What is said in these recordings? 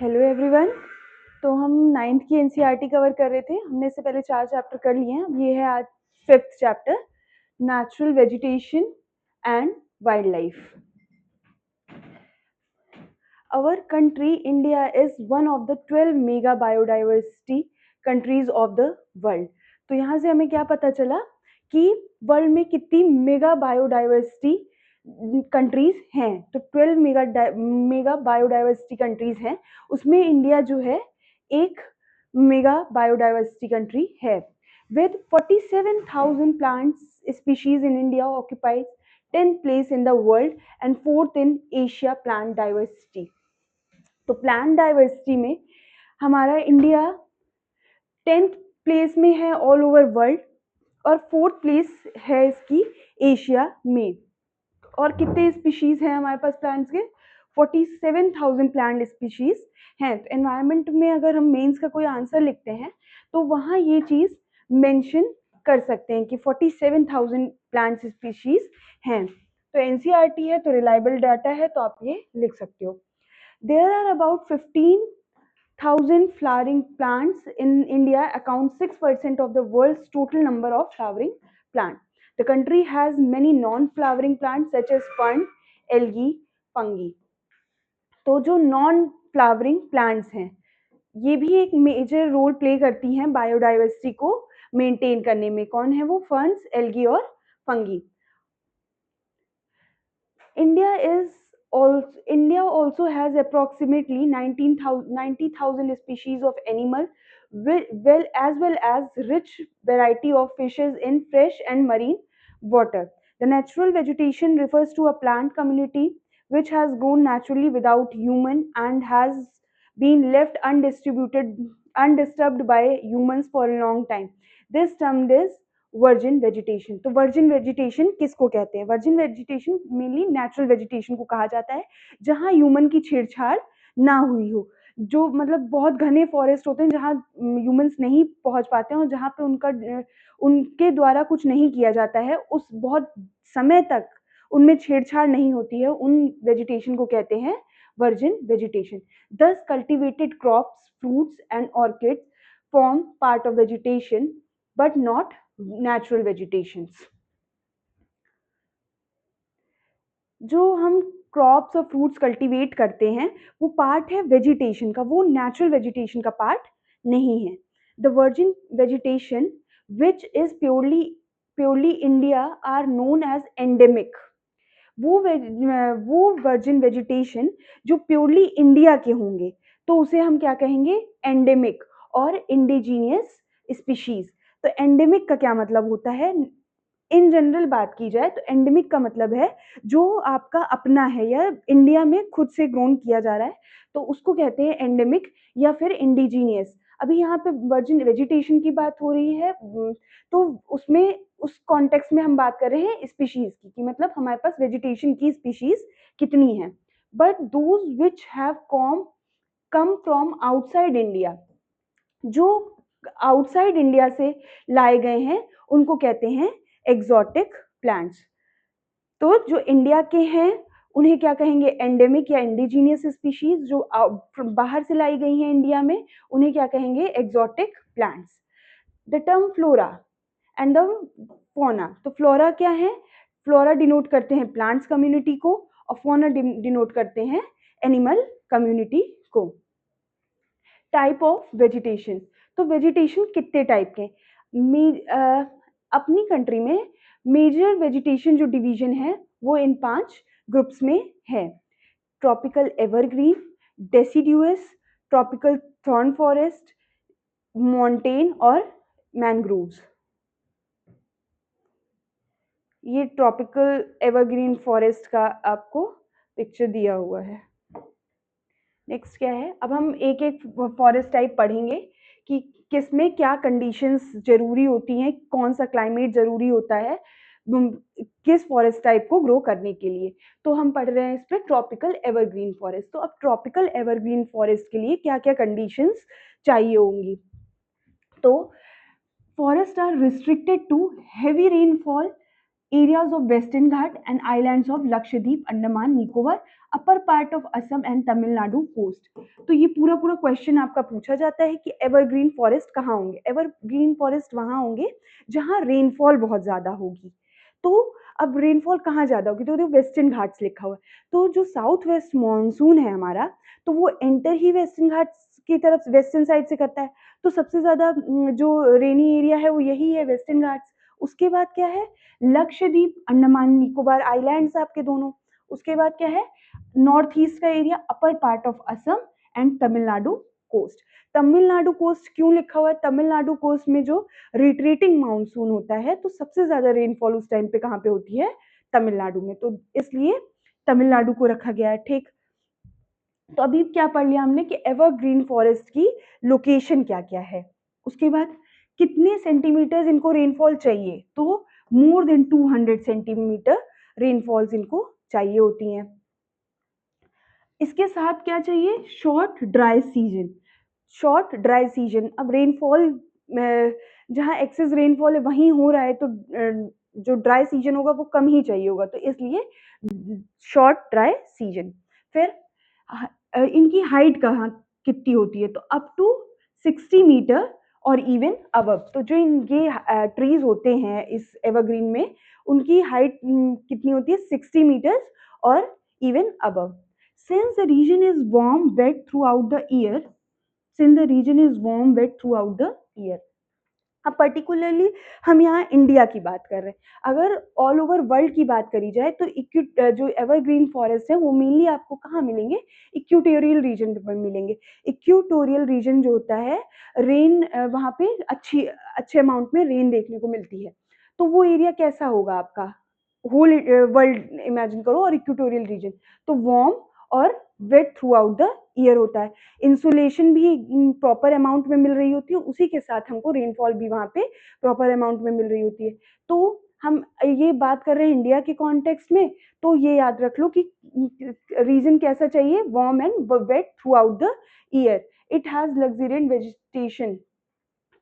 Hello everyone. तो हम ninth की एनसीईआरटी कवर कर रहे थे। हमने इससे पहले 4 चैप्टर कर लिए हैं। अब ये है आज 5th chapter, natural vegetation and wild life. Our country, India, is one of the 12 mega biodiversity countries of the world. तो यहाँ से हमें क्या पता चला कि वर्ल्ड में कितनी मेगा बायोडाइवर्सिटी कंट्रीज हैं। तो 12 मेगा बायोडाइवर्सिटी कंट्रीज हैं, उसमें इंडिया जो है एक मेगा बायोडाइवर्सिटी कंट्री है। With 47,000 plants species in India occupies 10th place in the world and 4th in Asia plant diversity. तो प्लांट डाइवर्सिटी में हमारा इंडिया 10th प्लेस में है ऑल ओवर वर्ल्ड और 4th प्लेस है इसकी एशिया में। और कितने स्पीशीज हैं हमारे पास प्लांट्स के? 47,000 प्लांट स्पीशीज हैं। तो एनवायरनमेंट में अगर हम मेंस का कोई आंसर लिखते हैं तो वहाँ ये चीज मेंशन कर सकते हैं कि 47,000 प्लांट स्पीशीज हैं। तो एनसीईआरटी है तो रिलायबल डाटा है, तो आप ये लिख सकते हो। There are about 15,000 flowering plants in India, account 6% of the world's total number of flowering plants. The country has many non-flowering plants such as fern, algae, fungi. तो जो नॉन फ्लावरिंग प्लांट्स हैं ये भी एक मेजर रोल प्ले करती हैं biodiversity को maintain करने में। कौन है वो? फर्न्स, एल्गी और fungi. India also has approximately 90,000 species of animal, well as rich variety of fishes in fresh and marine water. The natural vegetation refers to a plant community which has grown naturally without human and has been left undisturbed by humans for a long time. This term is virgin vegetation. तो virgin vegetation किसको कहते हैं? Virgin vegetation mainly natural vegetation को कहा जाता है जहां human की छेड़छाड़ ना हुई हो। जो मतलब बहुत घने फॉरेस्ट होते हैं जहां ह्यूमंस नहीं पहुंच पाते हैं और जहां पे उनके द्वारा कुछ नहीं किया जाता है, उस बहुत समय तक उनमें छेड़छाड़ नहीं होती है, उन वेजिटेशन को कहते हैं virgin vegetation. Thus cultivated crops, fruits and orchids form part of vegetation but not natural vegetations। जो हम क्रॉप्स और फ्रूट्स कल्टीवेट करते हैं वो पार्ट है वेजिटेशन का, वो नेचुरल वेजिटेशन का पार्ट नहीं है। The virgin vegetation which is purely India are known as endemic. वो वर्जिन वेजिटेशन जो प्योरली इंडिया के होंगे तो उसे हम क्या कहेंगे? एंडेमिक और इंडिजीनियस स्पीशीज। तो एंडेमिक का क्या मतलब होता है? इन जनरल बात की जाए तो एंडेमिक का मतलब है जो आपका अपना है या इंडिया में खुद से ग्रोन किया जा रहा है, तो उसको कहते हैं एंडेमिक या फिर इंडिजीनियस। अभी यहाँ पे वर्जिन वेजिटेशन की बात हो रही है, तो उसमें उस कॉन्टेक्स्ट में हम बात कर रहे हैं स्पीशीज की, कि मतलब हमारे पास वेजिटेशन की स्पीशीज कितनी है। But those which have come from outside India, जो आउटसाइड इंडिया से लाए गए हैं उनको कहते हैं एक्सोटिक प्लांट्स। तो जो इंडिया के हैं उन्हें क्या कहेंगे? एंडेमिक या इंडिजीनियस स्पीशीज। जो बाहर से लाई गई हैं इंडिया में उन्हें क्या कहेंगे? Exotic plants. The term flora and the fauna. तो फ्लोरा क्या है? फ्लोरा डिनोट करते हैं प्लांट्स कम्युनिटी को और फौना डिनोट करते हैं एनिमल कम्युनिटी को। Type of vegetation. तो वेजिटेशन कितने टाइप के? अपनी कंट्री में मेजर वेजिटेशन जो डिवीजन है वो इन 5 ग्रुप्स में है। Tropical evergreen, deciduous, tropical thorn forest, montane और मैनग्रोव्स। ये ट्रॉपिकल एवरग्रीन फॉरेस्ट का आपको पिक्चर दिया हुआ है। नेक्स्ट क्या है? अब हम एक एक फॉरेस्ट टाइप पढ़ेंगे कि किसमें क्या कंडीशंस जरूरी होती हैं, कौन सा क्लाइमेट जरूरी होता है किस फॉरेस्ट टाइप को ग्रो करने के लिए। तो हम पढ़ रहे हैं इस पर ट्रॉपिकल एवरग्रीन फॉरेस्ट। तो अब ट्रॉपिकल एवरग्रीन फॉरेस्ट के लिए क्या क्या कंडीशंस चाहिए होंगी? तो forest are restricted to heavy rainfall areas of Western Ghat and islands of Lakshadweep, Andaman, Nicobar, upper part of Assam and Tamil Nadu coast. तो ये पूरा पूरा क्वेश्चन आपका पूछा जाता है कि एवरग्रीन फॉरेस्ट कहाँ होंगे। एवरग्रीन फॉरेस्ट वहां होंगे जहां रेनफॉल बहुत ज्यादा होगी। तो अब रेनफॉल कहाँ ज्यादा होगी, तो वेस्टर्न घाट्स लिखा हुआ है। तो जो साउथ वेस्ट मानसून है हमारा, तो वो एंटर ही वेस्टर्न घाट्स की तरफ वेस्टर्न साइड से करता है। तो सबसे ज्यादा जो रेनी एरिया है वो यही है, वेस्टर्न घाट्स। उसके बाद क्या है, लक्षद्वीप, अंडमान निकोबार आइलैंड्स आपके दोनों। उसके बाद क्या है, नॉर्थ ईस्ट का area, upper part of Assam and Tamil Nadu coast. Tamil Nadu coast क्यों लिखा हुआ है, तमिलनाडु कोस्ट में जो रिट्रीटिंग मानसून होता है तो सबसे ज्यादा रेनफॉल उस टाइम पे कहाँ पे होती है, तमिलनाडु में, तो इसलिए तमिलनाडु को रखा गया है। ठीक, तो अभी क्या पढ़ लिया हमने कि एवरग्रीन फॉरेस्ट की लोकेशन क्या क्या है। उसके बाद कितने सेंटीमीटर इनको रेनफॉल चाहिए, तो मोर देन 200 सेंटीमीटर रेनफॉल्स इनको चाहिए होती हैं। इसके साथ क्या चाहिए, short dry season. Short dry season, अब रेनफॉल जहाँ एक्सेस रेनफॉल है वहीं हो रहा है, तो जो ड्राई सीजन होगा वो कम ही चाहिए होगा, तो इसलिए शॉर्ट ड्राई सीजन। फिर इनकी हाइट कहाँ कितनी होती है, तो अप टू 60 मीटर और इवन अबव। तो जो ये ट्रीज होते हैं इस एवरग्रीन में, उनकी हाइट कितनी होती है, 60 मीटर्स और even above. Since the region is warm wet throughout the year, since the region is warm wet throughout the year, अब पर्टिकुलरली हम यहाँ इंडिया की बात कर रहे हैं। अगर ऑल ओवर वर्ल्ड की बात करी जाए तो जो एवरग्रीन फॉरेस्ट है वो मेनली आपको कहाँ मिलेंगे, इक्वेटोरियल रीजन पर मिलेंगे। इक्वेटोरियल रीजन जो होता है, रेन वहाँ पे अच्छे अमाउंट में रेन देखने को मिलती है। तो वो एरिया कैसा होगा आपका, होल वर्ल्ड इमेजिन करो, और इक्वेटोरियल रीजन तो वार्म और wet throughout the year होता है। इंसुलेशन भी प्रॉपर अमाउंट में मिल रही होती है, उसी के साथ हमको रेनफॉल भी वहाँ पे प्रॉपर अमाउंट में मिल रही होती है। तो हम ये बात कर रहे हैं इंडिया के कॉन्टेक्स्ट में, तो ये याद रख लो कि रीजन कैसा चाहिए, warm and wet throughout the year. It has luxuriant vegetation,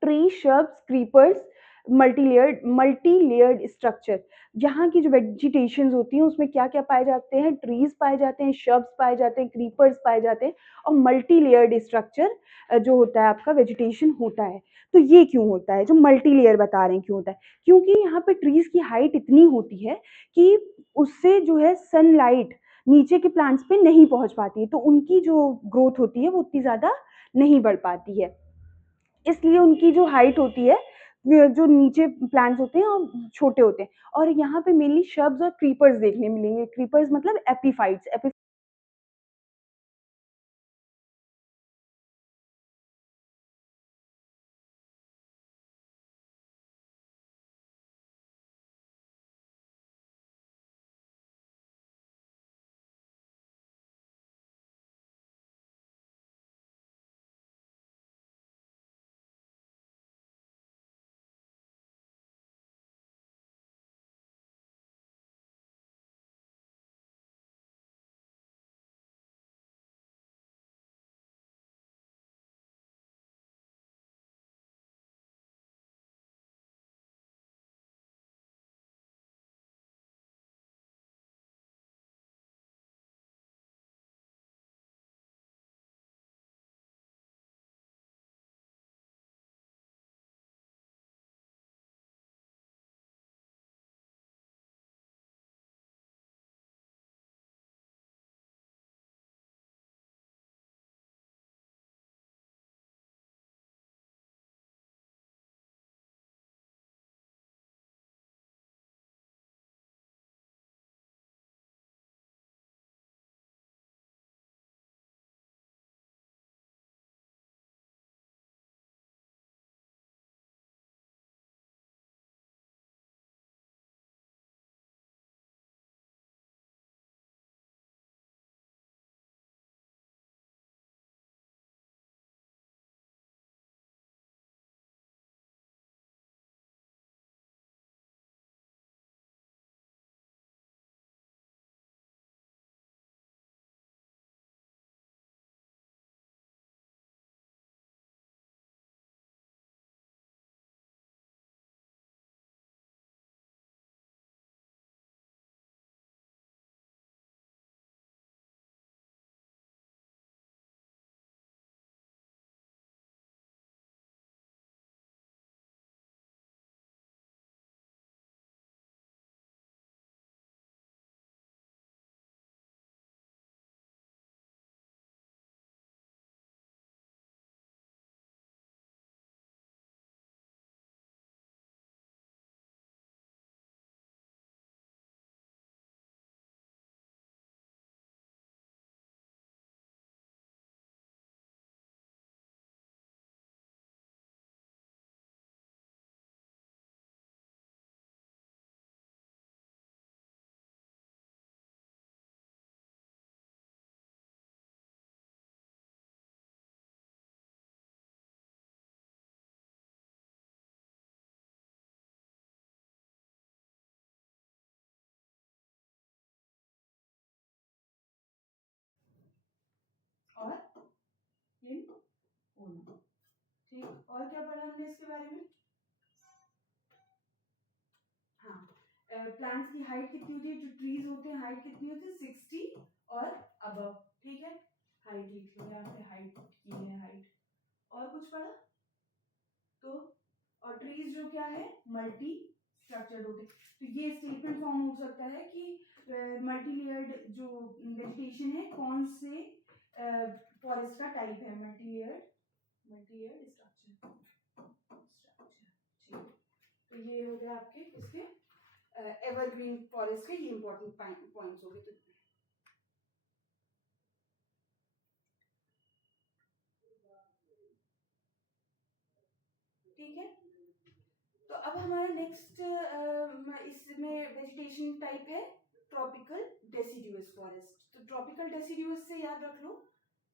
tree, shrubs, creepers, multi layered structure. यहाँ की जो वेजिटेशन होती हैं उसमें क्या क्या पाए जाते हैं, ट्रीज पाए जाते हैं, शर्ब्स पाए जाते हैं, क्रीपर्स पाए जाते हैं, और मल्टी लेयर्ड स्ट्रक्चर जो होता है आपका वेजिटेशन होता है। तो ये क्यों होता है, जो मल्टी लेयर बता रहे हैं क्यों होता है, क्योंकि यहाँ पे ट्रीज की हाइट इतनी होती है कि उससे जो है सनलाइट नीचे के प्लांट्स पे नहीं पहुंच पाती है, तो उनकी जो ग्रोथ होती है वो उतनी ज्यादा नहीं बढ़ पाती है। इसलिए उनकी जो हाइट होती है, जो नीचे प्लांट्स होते हैं और छोटे होते हैं। और यहाँ पे मेनली शर्ब्स और क्रीपर्स देखने मिलेंगे। क्रीपर्स मतलब एपीफाइट्स। हिम होना। ठीक, और क्या पढ़ा हमने इसके बारे में? हाँ, प्लांट्स की हाइट कितनी होती है, जो ट्रीज होते हैं हाइट कितनी होती है 60 और अबव। ठीक है, हाइट लिख लो यहाँ पे, हाइट की है हाइट। और कुछ पढ़ा तो? और ट्रीज जो क्या है मल्टी स्ट्रक्चर्ड होते हैं। तो ये स्टेटमेंट फॉर्म हो सकता है कि मल्टी लेयर्ड जो वेजिटेशन है कौन से फॉरेस्ट का टाइप है, मल्टी लेयर्ड स्ट्रक्चर। ठीक, तो ये हो गया आपके इसके एवरग्रीन फॉरेस्ट के ये इंपॉर्टेंट पॉइंट्स हो गए। तो ठीक है, तो अब हमारा नेक्स्ट इसमें वेजिटेशन टाइप है ट्रॉपिकल डेसिडुअस फॉरेस्ट। तो ट्रॉपिकल डेसिडुअस से याद रख लो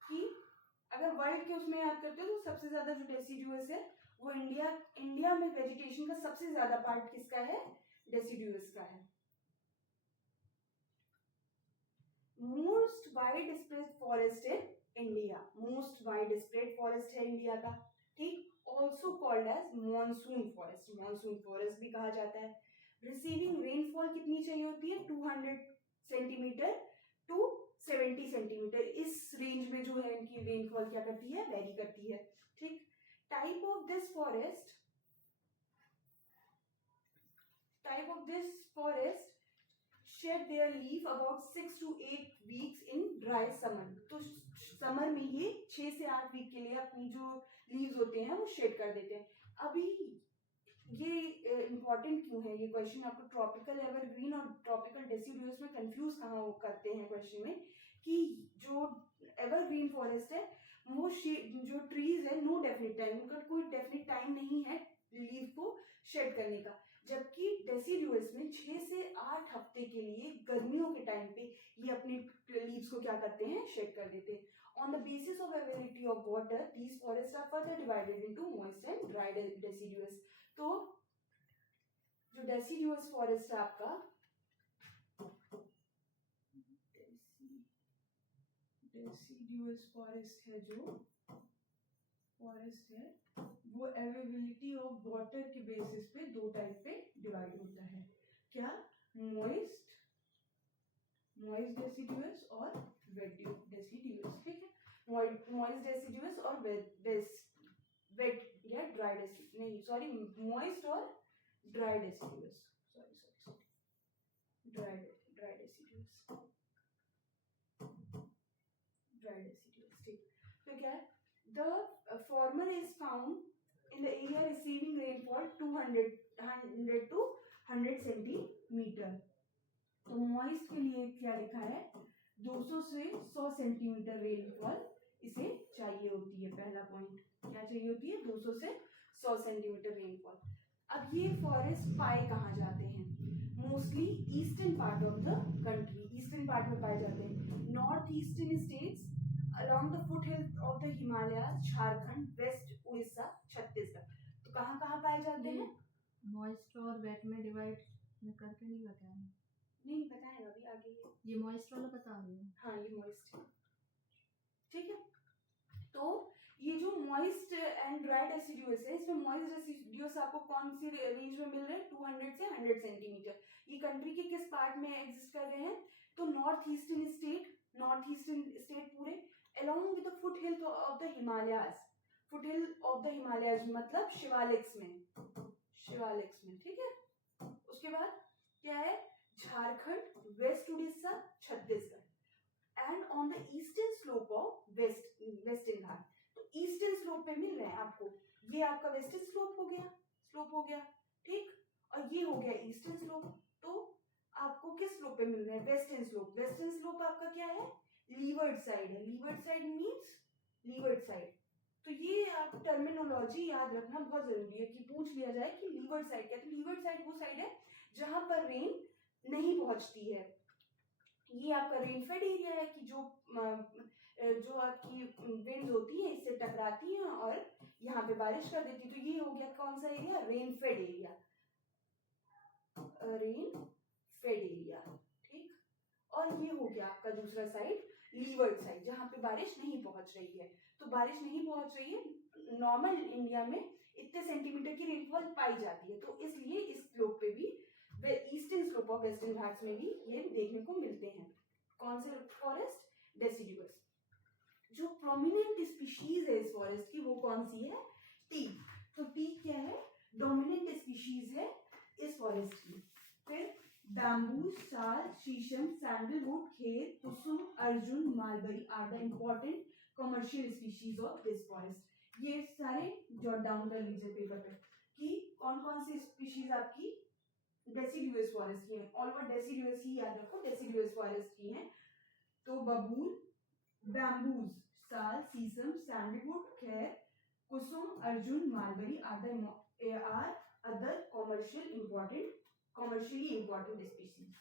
कि अगर वर्ल्ड के उसमें याद करते हो तो सबसे ज्यादा जो डेसिडुअस है वो इंडिया में वेजिटेशन का सबसे ज्यादा पार्ट किसका है, डेसिडुअस का है। मोस्ट वाइड स्प्रेड फॉरेस्ट है India, most wide spread forest है इंडिया का। ठीक, also called as monsoon forest, monsoon forest भी कहा जाता है। रिसीविंग रेनफॉल कितनी चाहिए होती है, 200 सेंटीमीटर टू 70 सेंटीमीटर, इस रेंज में जो है इनकी रेनफॉल क्या करती है, वेरी करती है। ठीक, type of this forest shed their leaf about 6 to 8 weeks in dry summer। तो समर में ये 6 से 8 वीक के लिए अपनी जो लीव्स होते हैं वो शेड कर देते हैं। अभी ये इंपॉर्टेंट क्यों है ये क्वेश्चन, आपको ट्रॉपिकल एवरग्रीन और ट्रॉपिकल डेसिडुअस में कंफ्यूज कहाँ करते हैं क्वेश्चन में, कि जो एवरग्रीन फॉरेस्ट है वो जो ट्रीज है नो डेफिनेट टाइम, उनका कोई डेफिनेट टाइम नहीं है लीव को शेड करने का, जबकि डेसिडुअस में 6 से 8 हफ्ते के लिए गर्मियों के टाइम पे ये अपने लीव्स को क्या करते हैं, शेड कर देते हैं। On the basis of availability of water these forest are further divided into moist and dry deciduous. तो जो डेसिडुअस फॉरेस्ट है आपका, डेसिडुअस फॉरेस्ट है जो फॉरेस्ट है वो अवेलेबिलिटी ऑफ वाटर के बेसिस पे दो टाइप पे डिवाइड होता है। क्या, मॉइस्ट डेसिडुअस और वेट डेसिडुअस। ठीक है, मॉइस्ट डेसिडुअस और वेट या ड्राई डेसिडुअस, नहीं सॉरी, मॉइस्ट और dry deciduous, sorry dry deciduous. ठीक, तो क्या है, the former is found in the area receiving rainfall 100 to 100 centimetre. तो मॉइस्ट के लिए क्या लिखा है, 200 से 100 सेंटीमीटर रेनफॉल इसे चाहिए होती है। पहला पॉइंट क्या चाहिए होती है, 200 से 100 सेंटीमीटर रेनफॉल। अब ये फॉरेस्ट पाए कहाँ जाते हैं, mostly eastern part of the country, eastern part में पाए जाते हैं। North eastern states along the foothills of the Himalayas, Jharkhand, west Orissa, Chhattisgarh. तो कहाँ कहाँ पाए जाते हैं, मॉइस्ट और वेट में डिवाइड में करके नहीं बताया, नहीं बताएगा अभी आगे। ये मॉइस्ट वाला बता रही हूँ। हाँ, ये मॉइस्ट है। ठीक है, तो ये जो मॉइस्ट एंड ड्राई डेसिडुअस है, इसमें मॉइस्ट डेसिडुअस आपको कौन सी रेंज में मिल रहे हैं, 200 से 100 सेंटीमीटर। ये कंट्री के किस पार्ट में एग्जिस्ट कर रहे हैं, तो नॉर्थ ईस्टर्न स्टेट पूरे along with the foothill of the Himalayas, foothill of the Himalayas मतलब शिवालिक्स में। ठीक है, उसके बाद क्या है, Jharkhand, west Orissa, Chhattisgarh and on the eastern slope of western Ghat. तो ईस्टर्न स्लोप पे मिल रहे हैं आपको, ये आपका वेस्टर्न स्लोप हो गया। ठीक, और ये हो गया ईस्टर्न स्लोप। तो आपको किस स्लोप पे मिल रहे हैं, वेस्टर्न स्लोप आपका क्या है, लीवर्ड साइड है। Levered side means levered side. तो ये आप टर्मिनोलॉजी याद रखना बहुत जरूरी है कि पूछ लिया जाए कि लीवर्ड साइड क्या है। तो लीवर्ड साइड वो साइड है जहां पर रेन नहीं पहुंचती है। ये आपका रेनफेड एरिया है कि जो आपकी विंड्स होती है इससे टकराती हैं और यहाँ पे बारिश कर देती है। तो ये हो गया कौन सा एरिया, रेनफेड एरिया। ठीक, और ये हो गया आपका दूसरा साइड लीवर्ड साइड जहाँ पे बारिश नहीं पहुंच रही है। तो बारिश नहीं पहुंच रही है, नॉर्मल इंडिया में इतने सेंटीमीटर की रेनफॉल पाई जाती है, तो इसलिए इस स्लोप पे भी, eastern slope of western Ghats में भी ये देखने को मिलते हैं। कौन से फॉरेस्ट? डेसिडुअस। जो प्रोमिनेंट स्पीशीज है इस फॉरेस्ट की वो कौन सी है? टीक। तो टीक क्या है? डोमिनेंट स्पीशीज है इस फॉरेस्ट की। फिर bamboo, sal, sheesham, sandalwood, khair, kusum, arjun, mulberry are the important commercial species of this forest. ये सारे जॉट डाउन कर लीजिए पेपर पे कि कौन कौन सी स्पीशीज आपकी डेसिडुअस फॉरेस्ट की है। ऑल ओवर डेसिडुअस ही याद रखो, डेसिडुअस फॉरेस्ट की है। तो बबूल, बैम्बूज, साल, sheesham, sandalwood, khair, kusum, arjun, mulberry are other commercially important species.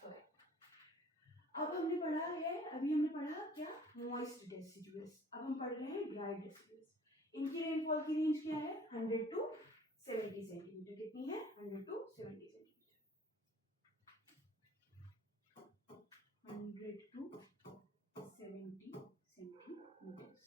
अब हमने पढ़ा है, अभी हमने पढ़ा क्या? Moist deciduous. अब हम पढ़ रहे हैं ड्राई डेसिडुअस। इनकी रेनफॉल की रेंज क्या है? 100 to 70 सेंटीमीटर। कितनी है? 100 to 70 सेंटीमीटर। 100 to 70 centimetres.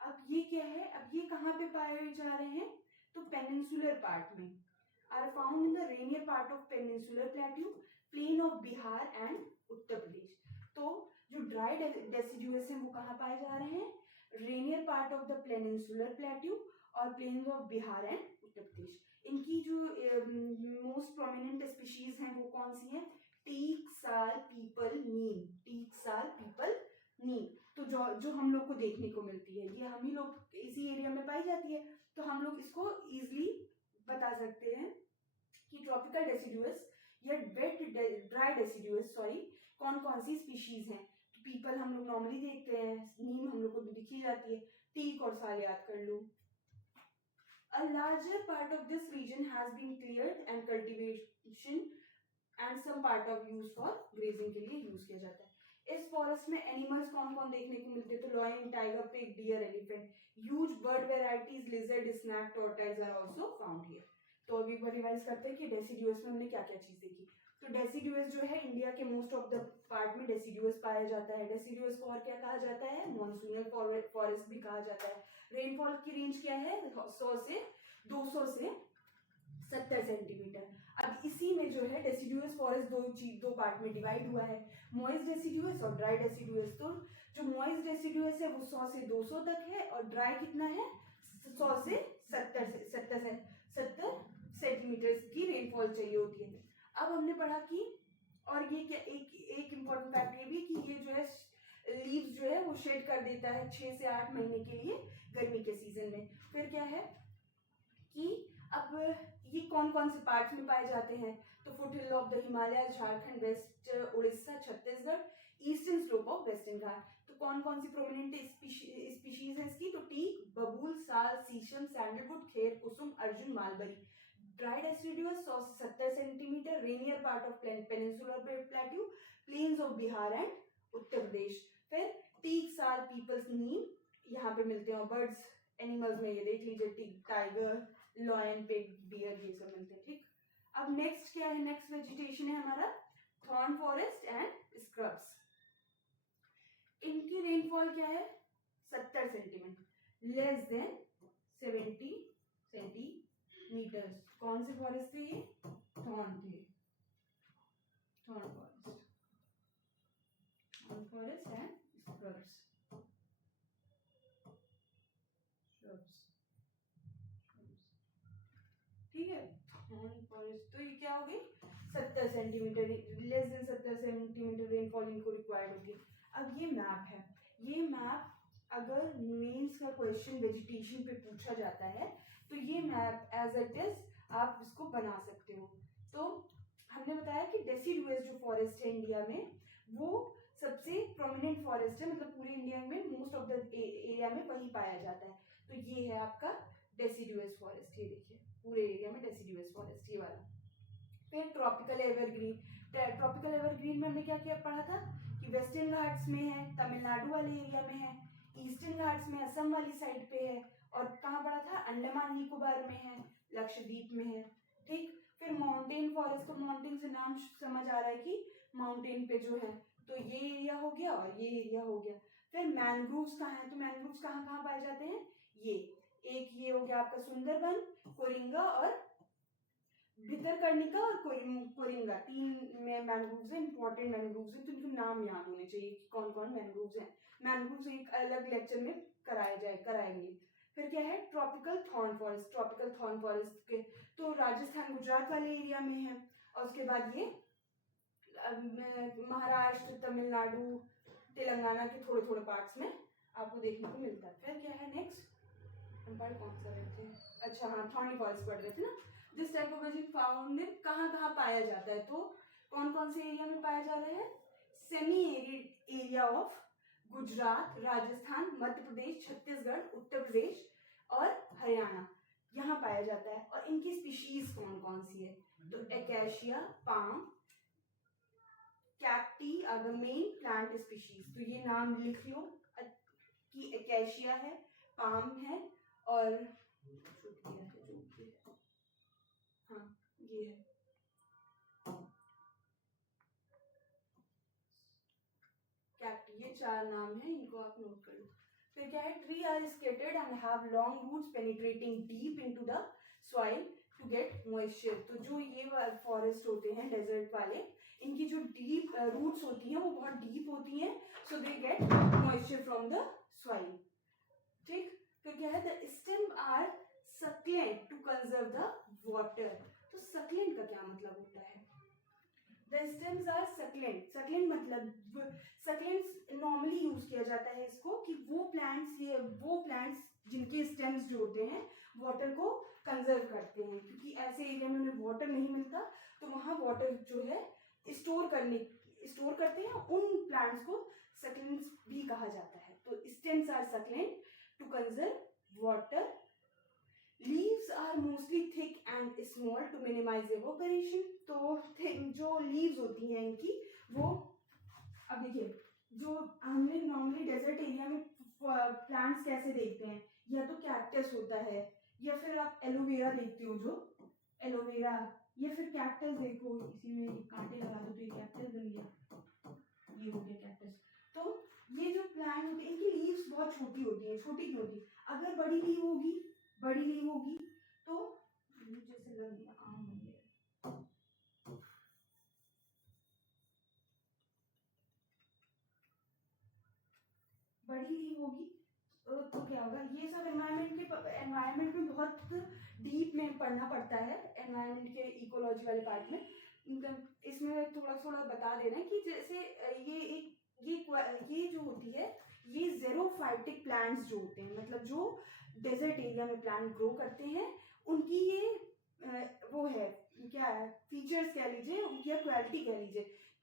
अब ये क्या है? अब ये कहाँ पे पाए जा रहे हैं? तो पेनिनसुलर पार्ट में, are found in the rainier part of peninsular plateau, plain of Bihar and Uttar Pradesh. तो जो ड्राई डेसिडुअस है वो कहाँ पाए जा रहे हैं? Rainier part of the peninsular plateau और planes of Bihar and Uttar प्रदेश। इनकी जो मोस्ट प्रोमिनेंट स्पीशीज हैं वो कौन सी हैं? टीक, साल, पीपल, नीम। टीक, साल, पीपल, नीम। तो जो हम लोग को देखने को मिलती है, ये हम ही लोग इसी एरिया में पाई जाती है, तो हम लोग इसको इजीली बता सकते हैं कि ट्रॉपिकल डेसिडुअस या वेट ड्राई डेसिडुअस कौन कौन सी स्पीशीज हैं। तो पीपल हम लोग नॉर्मली देखते हैं, नीम हम लोग को दिखी जाती है, टीक और साल याद कर लो। A larger part of this region has been cleared and cultivation and some part of use for grazing के लिए यूज किया जाता है। इस फॉरेस्ट में एनिमल्स कौन कौन देखने को मिलते हैं? तो lion, tiger, pig, deer, elephant, huge bird varieties, lizard, snake, tortoise are also found here. तो अभी एक बार रिवाइज करते हैं कि डेसिडुअस में हमने क्या क्या चीज देखी। तो डेसिडुअस जो है इंडिया के मोस्ट ऑफ द पार्ट में डेसिडुअस पाया जाता है। डेसिडुअस को और क्या कहा जाता है? मॉनसूनल फॉरेस्ट भी कहा जाता है। रेनफॉल की रेंज क्या है? 100 से 200 से 70 सेंटीमीटर। अब इसी में जो है डेसिडुअस फॉरेस्ट दो पार्ट में डिवाइड हुआ है, मॉइस्ट डेसिडुअस और ड्राई डेसिडुअस। तो जो मॉइस्ट डेसिडुअस है वो 100 से 200 तक है और ड्राई कितना है? 100 से 70 सेंटीमीटर की रेनफॉल चाहिए होती है। अब हमने पढ़ा कि, और ये क्या एक इम्पोर्टेंट फैक्ट ये भी कि ये जो है लीव्स जो है वो शेड कर देता है 6 से 8 महीने के लिए गर्मी के सीजन में। फिर क्या है कि अब ये कौन कौन से पार्ट्स में पाए जाते हैं? तो foothill of the Himalaya, Jharkhand, west Orissa, Chhattisgarh, eastern slope of western Ghat. तो कौन कौन सी प्रोमिनेंट स्पीशीज है इसकी? तो teak, babul, sal, sheesham, sandalwood, khair, kusum, arjun, mulberry. Dry deciduous 100 से 70 centimetre, rainier part of peninsular plateau, plains of Bihar and Uttar Pradesh. फिर टीक, साल, पीपल्स, नीम यहाँ पे मिलते हैं। और बर्ड्स एनिमल्स में ये देख लीजिए, टिक, टाइगर, लॉयन, पिग, डियर, ये सब मिलते हैं। ठीक, अब नेक्स्ट क्या है? नेक्स्ट वेजिटेशन है हमारा थॉर्न फॉरेस्ट एंड स्क्रब्स। इनकी रेनफॉल क्या है? 70 सेंटीमीटर, लेस देन 70 सेंटीमीटर्स। कौन से फॉरेस्ट थे ये? थॉर्न थे, थॉर्न फॉरेस्ट एंड स्क्रब्स। ठीक है, थॉर्न फॉरेस्ट। तो ये क्या हो गई? 70 centimetre, less than 70 centimetre rainfall इनको रिक्वायर्ड होगी। अब ये मैप है, ये मैप अगर मेंस का क्वेश्चन वेजिटेशन पे पूछा जाता है तो ये मैप एज इट इज आप इसको बना सकते हो। तो हमने बताया कि डेसिडुअस जो फॉरेस्ट है इंडिया में वो सबसे प्रोमिनेंट फॉरेस्ट है, मतलब पूरे इंडिया में मोस्ट ऑफ द एरिया में वही पाया जाता है। तो ये है आपका डेसिडुअस फॉरेस्ट, ये देखिए पूरे एरिया में डेसिडुअस फॉरेस्ट ये वाला। फिर ट्रॉपिकल एवरग्रीन। ट्रॉपिकल एवरग्रीन में हमने क्या क्या पढ़ा था कि वेस्टर्न घाट्स में है, तमिलनाडु वाले एरिया में है, ईस्टर्न घाट्स में असम वाली साइड पे है, और कहाँ पढ़ा था? अंडमान निकोबार में है, लक्षद्वीप में है। ठीक, फिर माउंटेन फॉरेस्ट, तो माउंटेन से नाम समझ आ रहा है कि माउंटेन पे जो है, तो ये एरिया हो गया और ये एरिया हो गया। फिर मैनग्रोव्स कहाँ है, तो मैनग्रोव्स कहाँ कहाँ पाए जाते हैं, ये एक ये हो गया आपका सुंदरबन, कोरिंगा और भितरकनिका और कोरिंगा, तीन में मैनग्रोव्स हैं, इंपॉर्टेंट मैनग्रोव्स हैं, तो इनके नाम याद होने चाहिए कि कौन कौन मैनग्रोव्स हैं। मैनग्रोव्स एक अलग लेक्चर में कराएंगे। फिर क्या है, tropical thorn forest, tropical thorn forest के तो राजस्थान गुजरात वाले एरिया में है, और उसके बाद ये महाराष्ट्र, तमिलनाडु, तेलंगाना के थोड़े थोड़े पार्ट्स में आपको देखने को मिलता है। फिर क्या है नेक्स्ट, हम पढ़ कौन सा रहे थे, अच्छा हाँ थॉर्नी फॉरेस्ट पढ़ रहे थे ना। This type of vegetation found in कहाँ कहाँ पाया जाता है, तो कौन कौन से एरिया में पाया जा रहा है, semi arid area of Gujarat, Rajasthan, Madhya Pradesh, Chhattisgarh, Uttar Pradesh और हरियाणा, यहाँ पाया जाता है। और इनकी स्पीशीज कौन कौन सी है, तो acacia, palm, cacti are the main plant species. तो ये नाम लिख लो कि एकेशिया है, पाम है और हाँ ये है कैक्टी, ये चार नाम है, इनको आप नोट कर लो। फिर क्या है, tree are scattered and have long roots penetrating deep into the soil to get moisture. तो जो ये फॉरेस्ट होते हैं डेजर्ट वाले, इनकी जो डीप रूट्स होती हैं वो बहुत डीप होती हैं, so they get moisture from the soil. ठीक, फिर क्या है, the stem are succulent to conserve the water. तो सक्लेंट का क्या मतलब होता है, the stems are succulent, succulent मतलब सक्लेंट्स नॉर्मली यूज किया जाता है इसको कि वो प्लांट्स जिनके स्टेम्स जो होते हैं वाटर को कंजर्व करते हैं, क्योंकि ऐसे एरिया में उन्हें वाटर नहीं मिलता, तो वहाँ वाटर जो है स्टोर करते हैं, उन प्लांट्स को सक्लेंट्स भी कहा जाता है। तो stems are succulent to conserve water, leaves are mostly thick and small to minimise evaporation. तो जो लीव्स होती हैं इनकी वो, अब देखिए जो हमने नॉर्मली डेजर्ट एरिया में प्लांट्स कैसे देखते हैं, या तो कैक्टस होता है, या फिर आप एलोवेरा देखते हो, जो एलोवेरा, या फिर कैक्टस देखो, इसी में कांटे लगा दो तो ये कैक्टस बन गया, ये हो गया कैक्टस। तो ये जो प्लांट होते हैं इनकी लीव्स बहुत छोटी होती है, छोटी क्यों होती, अगर बड़ी लीव होगी तो जैसे लग गया आम बन गया, बड़ी लीव होगी तो क्या होगा, ये सब एनवायरनमेंट में बहुत डीप में पढ़ना पड़ता है, एनवायरनमेंट के इकोलॉजी वाले पार्ट में। इसमें थोड़ा थोड़ा बता दे रहे हैं कि जैसे ये जो होती है, ये ज़ेरोफाइटिक प्लांट्स जो होते हैं, मतलब जो डेजर्ट एरिया में प्लांट ग्रो करते हैं, उनकी ये वो है क्या फीचर्स कह लीजिए, उनकी क्वालिटी कह लीजिए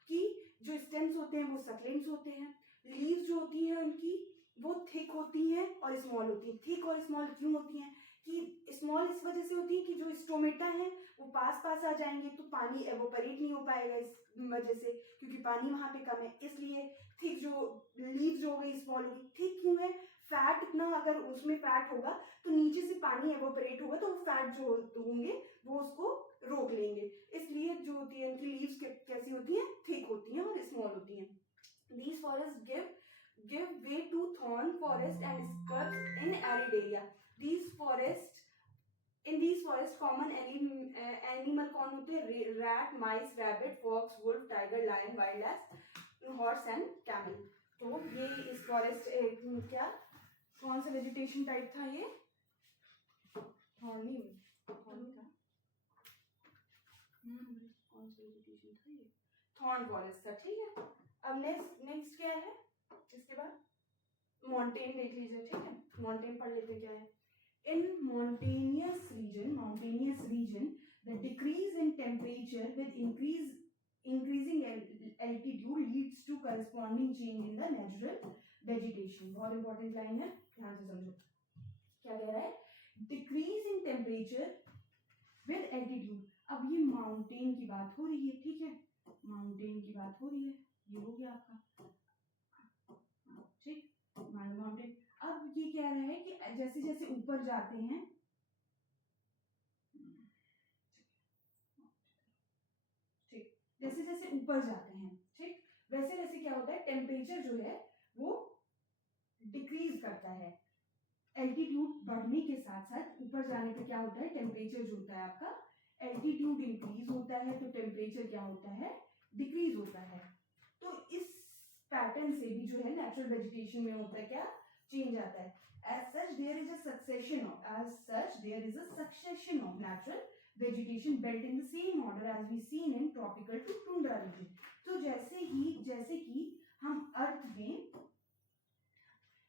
कि जो स्टेम्स होते हैं वो सक्लेंट्स होते हैं, लीव्स जो होती हैं उनकी वो थिक होती हैं और स्मॉल होती हैं। थिक और स्मॉल क्यों होती हैं, कि स्मॉल इस वजह से होती है कि जो स्टोमेटा है वो पास आ जाएंगे तो पानी एवोपरेट नहीं हो पाएगा इस वजह से, क्योंकि पानी वहाँ पे कम है, इसलिए थिक जो लीव्स जो हो गई स्मॉल होगी। थिक क्यों है, फैट इतना, अगर उसमें फैट होगा तो नीचे से पानी एवोपरेट होगा तो वो फैट जो होंगे वो उसको रोक लेंगे, इसलिए जो होती है इनकी लीव्स कैसी होती हैं, थिक होती हैं और स्मॉल होती हैं। These forests give way to thorn forest and scrubs in arid area. In these forests common animal कौन होते हैं, rat, mice, rabbit, fox, wolf, tiger, lion, wild ass, horse and camel। तो ये इस फॉरेस्ट क्या कौन सा वेजिटेशन टाइप था, ये थॉर्नी था, कौन सा वेजिटेशन था, ये थॉर्न फॉरेस्ट था, ठीक है। अब नेक्स्ट क्या है, इसके बाद माउंटेन देख लीजिए, ठीक है, माउंटेन पढ़ लेते क्या है। In mountainous region the decrease in temperature with increasing altitude leads to corresponding change in the natural vegetation. बहुत इंपॉर्टेंट लाइन है, ध्यान से समझो क्या कह रहा है, decrease in temperature with altitude. अब ये माउंटेन की बात हो रही है, ठीक है, माउंटेन की बात हो रही है, ये हो गया आपका, ठीक, माउंटेन। अब ये कह रहा है कि जैसे जैसे ऊपर जाते हैं, ठीक, जैसे जैसे ऊपर जाते हैं, ठीक, वैसे वैसे क्या होता है, टेम्परेचर जो है वो डिक्रीज करता है। एल्टीट्यूड बढ़ने के साथ साथ ऊपर जाने पे क्या होता है, टेम्परेचर जो होता है आपका, एल्टीट्यूड इंक्रीज होता है तो टेम्परेचर क्या होता है, डिक्रीज होता है। तो इस पैटर्न से भी जो है नेचुरल वेजिटेशन में होता है क्या, चेंज आता है। As such, there is a succession of natural vegetation built in the same order as we seen in tropical to tundra region. तो जैसे कि हम अर्थ में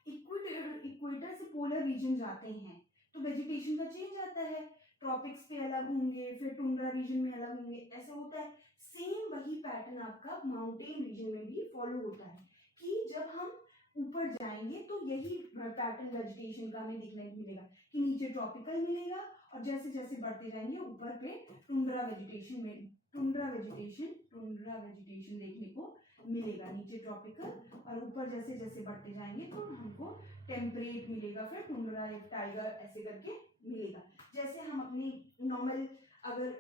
इक्वेटर से पोलर रीजन जाते हैं तो वेजिटेशन का चेंज आता है, ट्रॉपिक्स पे अलग होंगे, फिर टुंड्रा रीजन में अलग होंगे, ऐसा होता है। सेम वही पैटर्न आपका माउंटेन रीजन में भी फॉलो होता है कि जब हम ऊपर जाएंगे तो यही पैटर्न वेजिटेशन का हमें देखने को मिलेगा कि नीचे ट्रॉपिकल मिलेगा और जैसे जैसे बढ़ते जाएंगे ऊपर पे टुंड्रा वेजिटेशन देखने को मिलेगा, नीचे ट्रॉपिकल और ऊपर जैसे जैसे बढ़ते जाएंगे तो हमको टेम्परेट मिलेगा, फिर टुंड्रा, टाइगर ऐसे करके मिलेगा। जैसे हम अपनी नॉर्मल अगर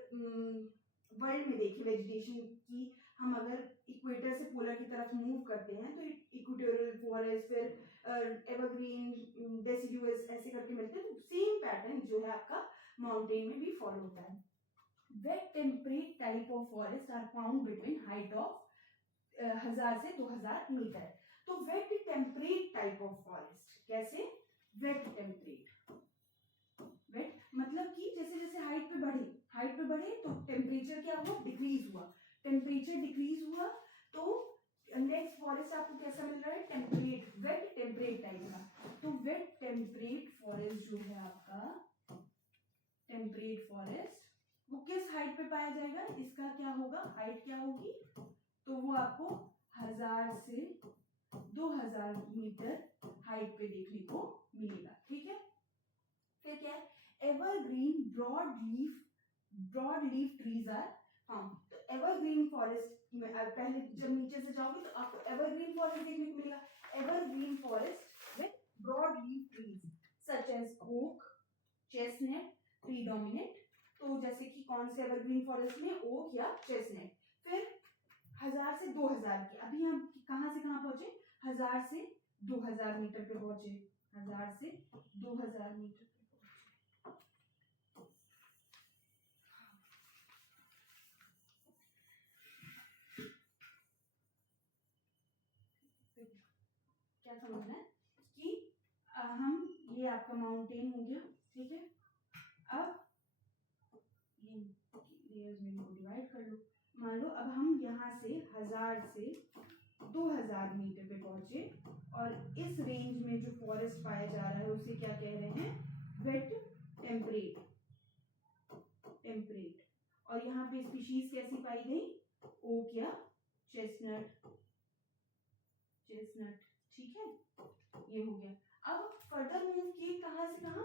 वर्ल्ड में देखें वेजिटेशन की, हम अगर इक्वेटर से पोलर की तरफ मूव करते हैं तो इक्वेटोरियल फॉरेस्ट, फिर एवरग्रीन, डेसिडुअस ऐसे करके मिलते हैं। तो सेम पैटर्न जो है आपका माउंटेन में भी फॉलो होता है। Wet temperate type of forest are found between height of 1000 से 2000 मीटर। तो wet temperate type of forest कैसे, वेट टेम्परेट, वेट मतलब कि जैसे जैसे हाइट पे बढ़े तो टेम्परेचर क्या हुआ, डिक्रीज हुआ, टेम्परेचर डिक्रीज हुआ तो नेक्स्ट फॉरेस्ट आपको कैसा मिल रहा है, टेम्परेट, वेट टेम्परेट टाइप का। तो वेट टेम्परेट फॉरेस्ट जो है आपका, टेम्परेट फॉरेस्ट वो किस हाइट पे पाया जाएगा, इसका क्या होगा, हाइट क्या होगी, तो वो आपको 1000 से 2000 मीटर हाइट पे देखने को मिलेगा। ठीक है, फिर क्या है, evergreen broad leaf trees are found. तो एवरग्रीन फॉरेस्ट में पहले जब नीचे से जाओगे तो आपको एवरग्रीन फॉरेस्ट देखने को मिलेगा। Evergreen forest with broad leaf trees such as oak, chestnut predominate. तो जैसे कि कौन से एवरग्रीन फॉरेस्ट में, ओक या चेस्टनट। फिर 1000 से 2000 की, अभी हम कहां से कहां पहुंचे, 1000 से 2000 मीटर पे पहुंचे, 1000 से 2000 मीटर पे पहुंचे। क्या समझना है कि हम, ये आपका माउंटेन हो गया, ठीक है। अब ये लेयर्स में इनको डिवाइड कर लो। मान लो अब हम यहाँ से 1000 से 2000 मीटर पे पहुंचे और इस रेंज में जो फॉरेस्ट पाया जा रहा है उसे क्या कह रहे हैं, वेट टेम्परेट। और यहाँ पे स्पीशीज कैसी पाई गई, ओक या चेस्टनट, ठीक है, ये हो गया। अब फर्दर मूव किए कहां से कहां,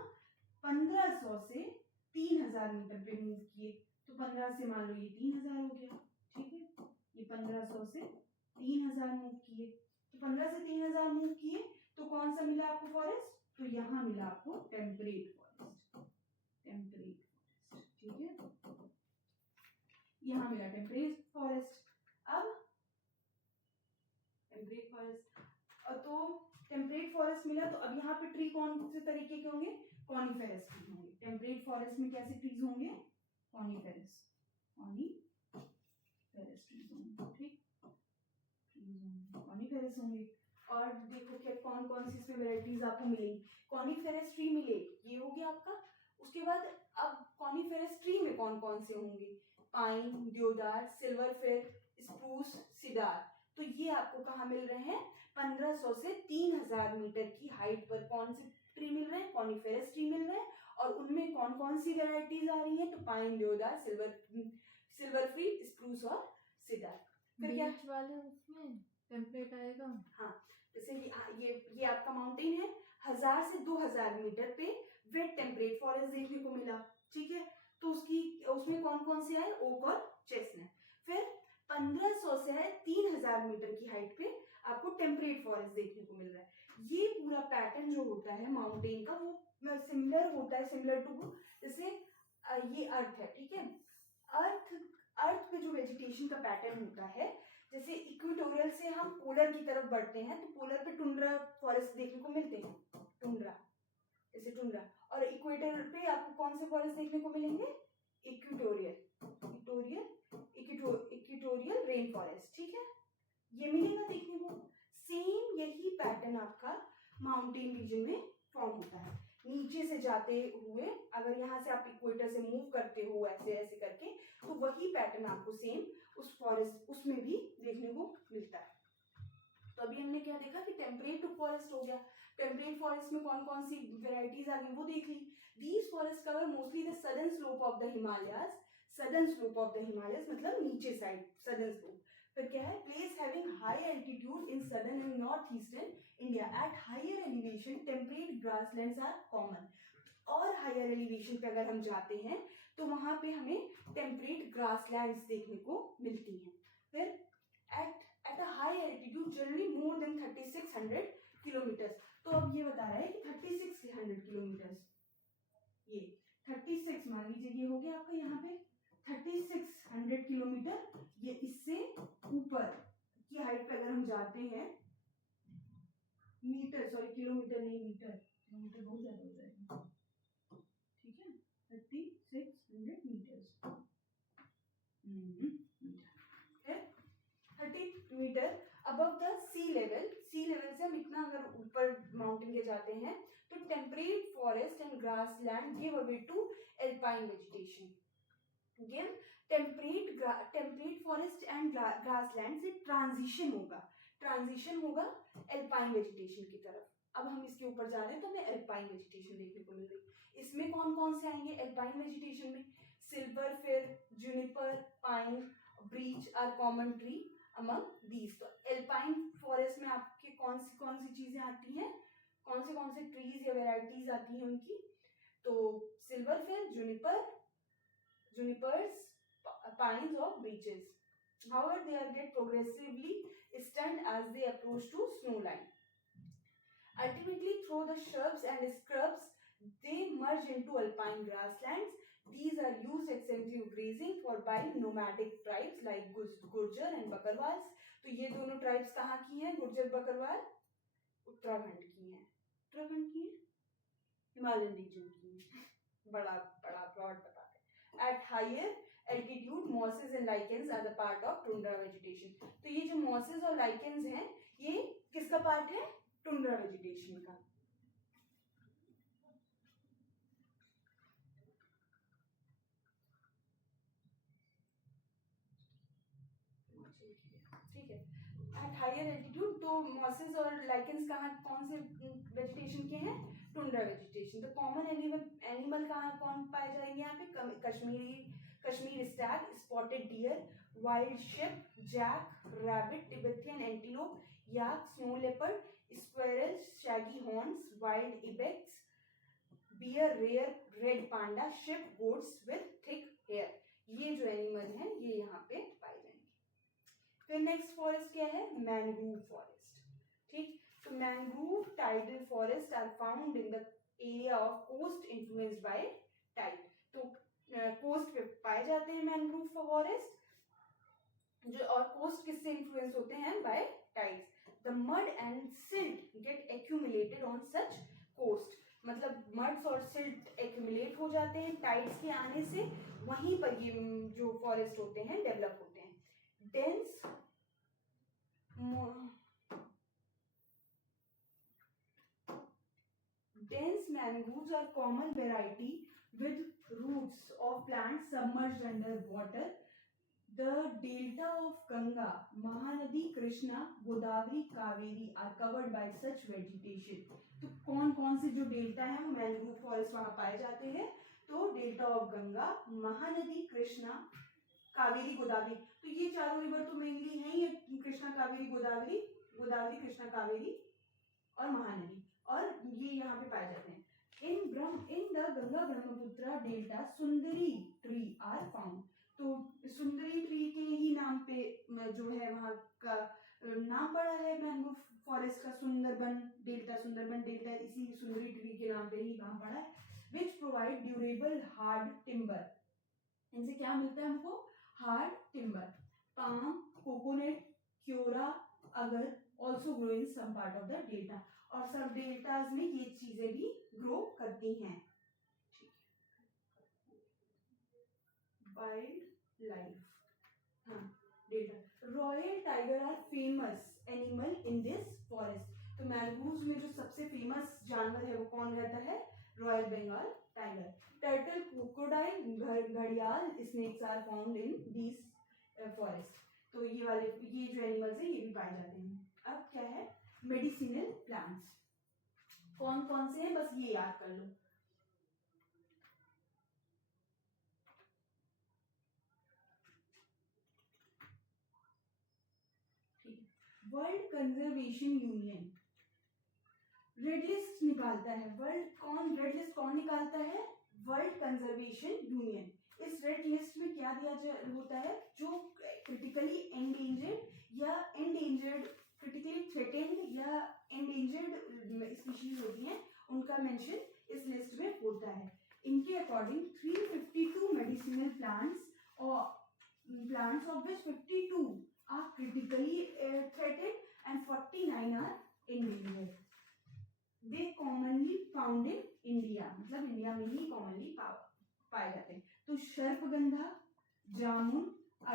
1500 से 3000 मीटर पे मूव किए। तो 15 से मान लो ये 3000 हो गया, ठीक है, ये 1500 से 3000 मूव किए। तो 15 से 3000 मूव किए तो कौन सा मिला आपको फॉरेस्ट, तो यहाँ मिला आपको टेम्परेट फॉरेस्ट, ठीक है, यहाँ मिला टेम्परेट फॉरेस्ट। अब टेम्परेट फॉरेस्ट, तो टेम्परेट फॉरेस्ट मिला तो अब यहाँ पे ट्री कौन से तरीके के होंगे, कॉनिफेरस ट्री होंगे। टेम्परेट फॉरेस्ट में कैसे ट्रीज होंगे, कॉनिफेरस ट्रीज होंगे, ठीक, कॉनिफेरस होंगे। और देखो क्या कौन कौन सी इसमें वेराइटीज आपको मिलेगी, कॉनिफेरस ट्री मिलेगी, ये हो गया आपका। उसके बाद अब कॉनिफेरस ट्री में कौन कौन से होंगे, पाइन, देवदार, सिल्वर फिर, स्प्रूस, सिडार। तो ये आपको कहाँ मिल रहे हैं, 1500 से 3000 मीटर की हाइट पर कौन से ट्री मिल रहे हैं, कॉनिफेरस ट्री मिल रहे हैं। और उनमें कौन कौन सी वेराइटीज आ रही हैं, तो पाइन, देवदार, सिल्वर फील्ड, स्प्रूस और सिडार। फिर क्या बीच वाले उसमें टेम्परेट आएगा, हाँ, जैसे ये आपका माउंटेन है, 1000 से 2000 मीटर पे वेट टेम्परेट फॉरेस्ट देखने को मिला, ठीक है। तो उसमें कौन कौन से आए, ओक और चेस्टनट। फिर 1500 से 3000 मीटर की हाइट पे आपको टेम्परेट फॉरेस्ट देखने को मिल रहा है। ये पूरा पैटर्न जो होता है माउंटेन का वो सिमिलर होता है, सिमिलर टू जैसे ये अर्थ है, ठीक है। अर्थ पे जो वेजिटेशन का पैटर्न होता है जैसे इक्वेटोरियल से हम पोलर की तरफ बढ़ते हैं तो पोलर पे टुंड्रा फॉरेस्ट देखने को मिलते हैं, टुंड्रा, जैसे टुंड्रा। और इक्वेटर पे आपको कौन से फॉरेस्ट देखने को मिलेंगे? इक्वेटोरियल रेन फॉरेस्ट, ठीक है, ये मिलेगा देखने को। सेम यही पैटर्न आपका माउंटेन रीजन में फॉर्म होता है। नीचे से जाते हुए अगर यहाँ से आप इक्वेटर से मूव करते हो ऐसे ऐसे करके, तो वही पैटर्न आपको सेम उस फॉरेस्ट उसमें भी देखने को मिलता है। तो अभी हमने क्या देखा कि टेम्परेट फॉरेस्ट हो गया। टेम्परेट फॉरेस्ट में कौन कौन सी वेराइटीज आ गई वो देख ली। These forest cover mostly the southern slope of the Himalayas. Southern slope of the Himalayas मतलब नीचे साइड, सदर्न स्लोप। फिर क्या है? Place having high altitude in southern and north eastern India. At higher elevation temperate grasslands are common. और higher elevation पे अगर हम जाते हैं तो वहां पे हमें टेम्परेट ग्रासलैंड्स देखने को मिलती हैं। फिर at a high altitude generally more than 3600 kilometre. तो अब ये बता रहा है कि 3600 किलोमीटर, ये 36 मान लीजिए ये हो गया आपका यहाँ पे 3600 किलोमीटर, ये इससे ऊपर की हाइट पे अगर हम जाते हैं, मीटर सॉरी किलोमीटर नहीं मीटर, किलोमीटर बहुत ज्यादा हो जाएगा, ठीक है, 3600 metres, 30 metre above the sea level. Sea level से हम इतना अगर ऊपर माउंटेन के जाते हैं तो temperate forest and grassland give away to alpine vegetation. Give temperate forest and grassland से ट्रांजिशन होगा एल्पाइन वेजिटेशन की तरफ। अब हम इसके ऊपर जा रहे हैं तो हमें एल्पाइन वेजिटेशन देखने को मिल रही। इसमें कौन कौन से आएंगे एल्पाइन वेजिटेशन में? Silver fir, juniper, pine, birch are common tree among these. तो एल्पाइन फॉरेस्ट में आपके कौन सी चीजें आती हैं, कौन से ट्रीज या वेराइटीज आती हैं उनकी? तो सिल्वर फिर, junipers, pines or beeches. However, they are get progressively stunned as they approach to snow line. Ultimately, through the shrubs and scrubs, they merge into alpine grasslands. These are used extensive grazing for by nomadic tribes like Gurjar and Bakarwals. तो ये दोनों tribes कहाँ की हैं? गुर्जर बकरवाल उत्तराखंड की हैं, Himalayan reason की हैं। बड़ा ब्रॉड बताते हैं। At higher altitude, mosses and lichens are the part of tundra vegetation. तो ये जो mosses और lichens हैं, ये किसका पार्ट है? टुंड्रा वेजिटेशन का। ठीक है, एट हायर एल्टीट्यूड तो मॉसेस और लाइकेंस कौन से वेजिटेशन के हैं? Tundra vegetation. तो कॉमन एनिमल कौन पाए जाएंगे यहाँ पे? Kashmir stag, spotted deer, wild sheep, jack, rabbit, Tibetan antelope, yak, snow leopard, squirrel, shaggy horns, wild ibex, bear, rare, red panda, sheep, goats with thick hair. ये जो एनिमल हैं ये यहाँ पे पाए जाएंगे। फिर नेक्स्ट फॉरेस्ट क्या है? Mangrove forest. ठीक, तो mangrove tidal forest are found in the area of coast influenced by tide. तो कोस्ट पे पाए जाते हैं मैंग्रोव फॉरेस्ट, जो और कोस्ट किससे इन्फ्लुएंस होते हैं? By tides. The mud and silt get accumulated on such coast. मतलब मड्स और सिल्ट एक्यूमुलेट हो जाते हैं टाइड्स के आने से, वहीं पर ये जो फॉरेस्ट होते हैं डेवलप होते हैं। Dense mangroves are common variety with roots of plants submerged under water. The delta of Ganga, Mahanadi, Krishna, Godavari, Kaveri are covered by such vegetation. तो कौन से जो डेल्टा है वो मैंग्रोव फॉरेस्ट वहां पाए जाते हैं? तो डेल्टा ऑफ गंगा, महानदी, कृष्णा, कावेरी, गोदावरी। तो ये चारों रिवर तो मेनली हैं ये कृष्णा, कावेरी, गोदावरी, कृष्णा, कावेरी और महानदी, और ये यहाँ पे पाए जाते हैं। In the Ganga Brahmaputra delta Sundari tree are found. तो सुंदरी ट्री के ही नाम पे जो है वहाँ का नाम पड़ा है मैंग्रोव फॉरेस्ट का, सुंदरबन डेल्टा इसी सुंदरी ट्री के नाम पे ही कहाँ पड़ा है। Which provide durable hard timber. इनसे क्या मिलता है हमको? Hard timber. Palm, coconut, keora, agar also grow in some part of the delta, और सब डेल्टाज में ये चीजें भी ग्रो करती हैं। वाइल्ड लाइफ, हाँ delta. Royal tiger are famous animal in this forest. तो मैंग्रोव्स में जो सबसे फेमस जानवर है वो कौन रहता है? Royal Bengal tiger. Turtle, crocodile, घड़ियाल, snakes are found in these forest. तो ये वाले, ये जो एनिमल्स है ये भी पाए जाते हैं। अब क्या है? मेडिसिनल प्लांट्स कौन कौन से हैं, बस ये याद कर लो। World conservation union red list निकालता है। रेड लिस्ट कौन निकालता है? World conservation union. इस रेड लिस्ट में क्या होता है? जो क्रिटिकली एंडेंजर्ड या एंडेंजर्ड, क्रिटिकली थ्रेटेंड या एंडेंजर्ड स्पीशीज होती हैं, उनका मेंशन इस लिस्ट में होता है। इनके according 352 medicinal plants of which 52 are critically threatened and 49 are endangered. They commonly found in India, मतलब इंडिया में ही कॉमनली पाए जाते हैं। तो सर्पगंधा, जामुन,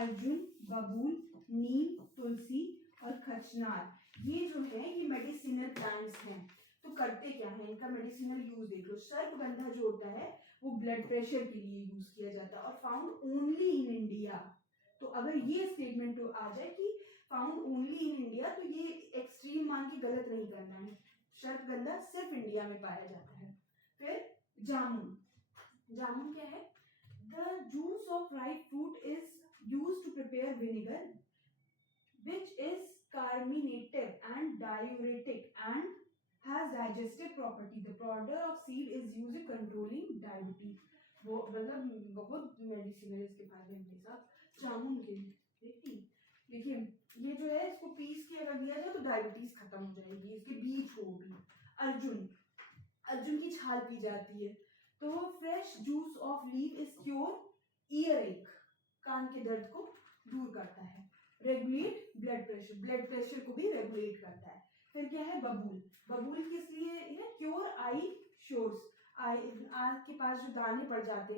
अर्जुन, बबूल, नीम, तुलसी और खचनार, ये जो है ये मेडिसिनल प्लांट्स हैं। तो करते क्या है, इनका मेडिसिनल यूज देख लो। सर्पगंधा जो होता है वो ब्लड प्रेशर के लिए यूज किया जाता है और फाउंड ओनली इन इंडिया। तो अगर ये स्टेटमेंट आ जाए कि फाउंड ओनली इन इंडिया, तो ये एक्सट्रीम मान के गलत नहीं करना है। सर्पगंधा सिर्फ इंडिया में पाया जाता है। फिर जामुन, जामुन क्या है? The juice of ripe fruit is used to prepare vinegar which is carminative and diuretic and has digestive property. The powder of seed is used in controlling diabetes. वो मतलब बहुत मेडिसिनल इसके फायदे हैं भाई साहब जामुन के। देखिए ये जो है इसको पीस के अगर दिया जाए तो डायबिटीज खत्म हो जाएगी। इसके बीज को भी। अर्जुन, अर्जुन की छाल पी जाती है। तो fresh juice of leaf is cure year एक, कान के दर्द को दूर करता है। Regulate blood pressure, blood pressure को भी रेगुलेट करता है। फिर क्या है? बबूल, बबूल किस लिए है? क्योर आई शोर्स, आँख के पास जो दाने पड़ जाते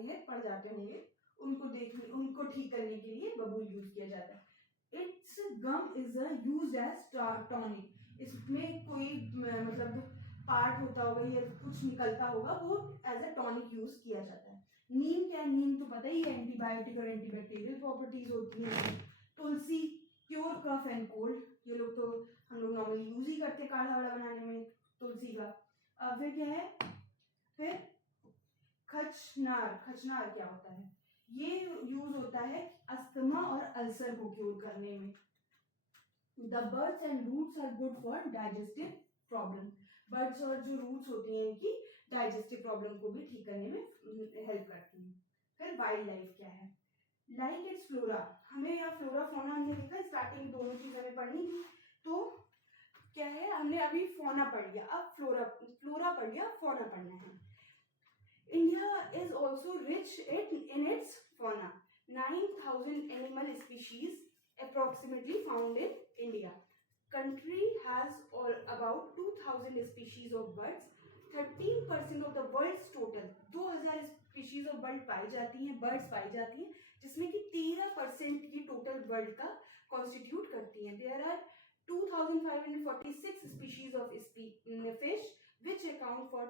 होंगे उनको ठीक करने के लिए बबूल यूज किया जाता है। Its gum is used as tonic. इसमें कोई मतलब पार्ट होता होगा या कुछ निकलता होगा, वो एज अ टॉनिक यूज किया जाता है। नीम क्या है? नीम तो पता ही है एंटीबायोटिक और एंटीबैक्टीरियल प्रॉपर्टीज होती हैं। तुलसी क्योर कफ एंड कोल्ड, ये लोग तो हम लोग नॉर्मली यूज ही करते हैं काढ़ा वाढ़ा बनाने में तुलसी का। फिर क्या है? फिर खचनार, खचनार क्या होता है? ये यूज होता है अस्थमा और अल्सर को क्योर करने में। The birds and roots are good for digestive problem. Birds और जो रूट्स होती हैं इनकी डाइजेस्टिव प्रॉब्लम को भी ठीक करने में हेल्प करती हैं। फिर वाइल्ड लाइफ क्या है? लाइक इट्स फ्लोरा, हमें यहाँ फ्लोरा फौना हमने देखा, स्टार्टिंग दोनों चीज हमें पढ़नी थी। तो क्या है? हमने अभी फौना पढ़ लिया, अब फ्लोरा पढ़ लिया, फौना पढ़ना है। India is also rich in its fauna. 9,000 animal species approximately found in India. Country has about 2,000 species of birds. 13% of the world's total 2,000 species of birds पाई जाती हैं, जिसमें कि 13% की टोटल बर्ड का कॉन्स्टिट्यूट करती हैं। There are 2,546 species of fish which account for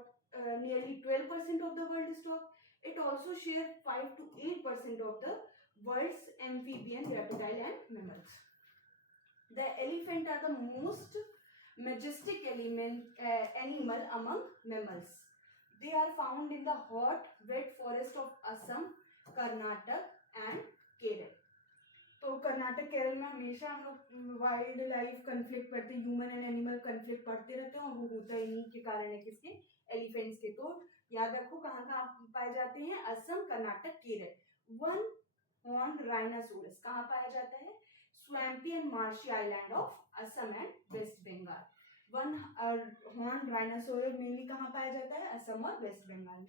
nearly 12% of the world stock. It also share 5 to 8% of the world's amphibian, reptile and mammals. The elephant are the most majestic animal among mammals. They are found in the hot, wet forest of Assam, Karnataka and Kerala. तो कर्नाटक केरल में हमेशा हम लोग wild life conflict पढ़ते हैं, human and animal conflict पढ़ते रहते हैं, और वो होता ही नहीं के कारण है किसके? एलिफेंट्स के। तो याद रखो कहाँ कहाँ पाए जाते हैं? Assam, Karnataka, Kerala. One horn rhinoceros कहाँ पाया जाता है? Swampy and marshy island of Assam and west Bengal. One horn rhinoceros mainly कहाँ पाया जाता है? असम और वेस्ट बंगाल में।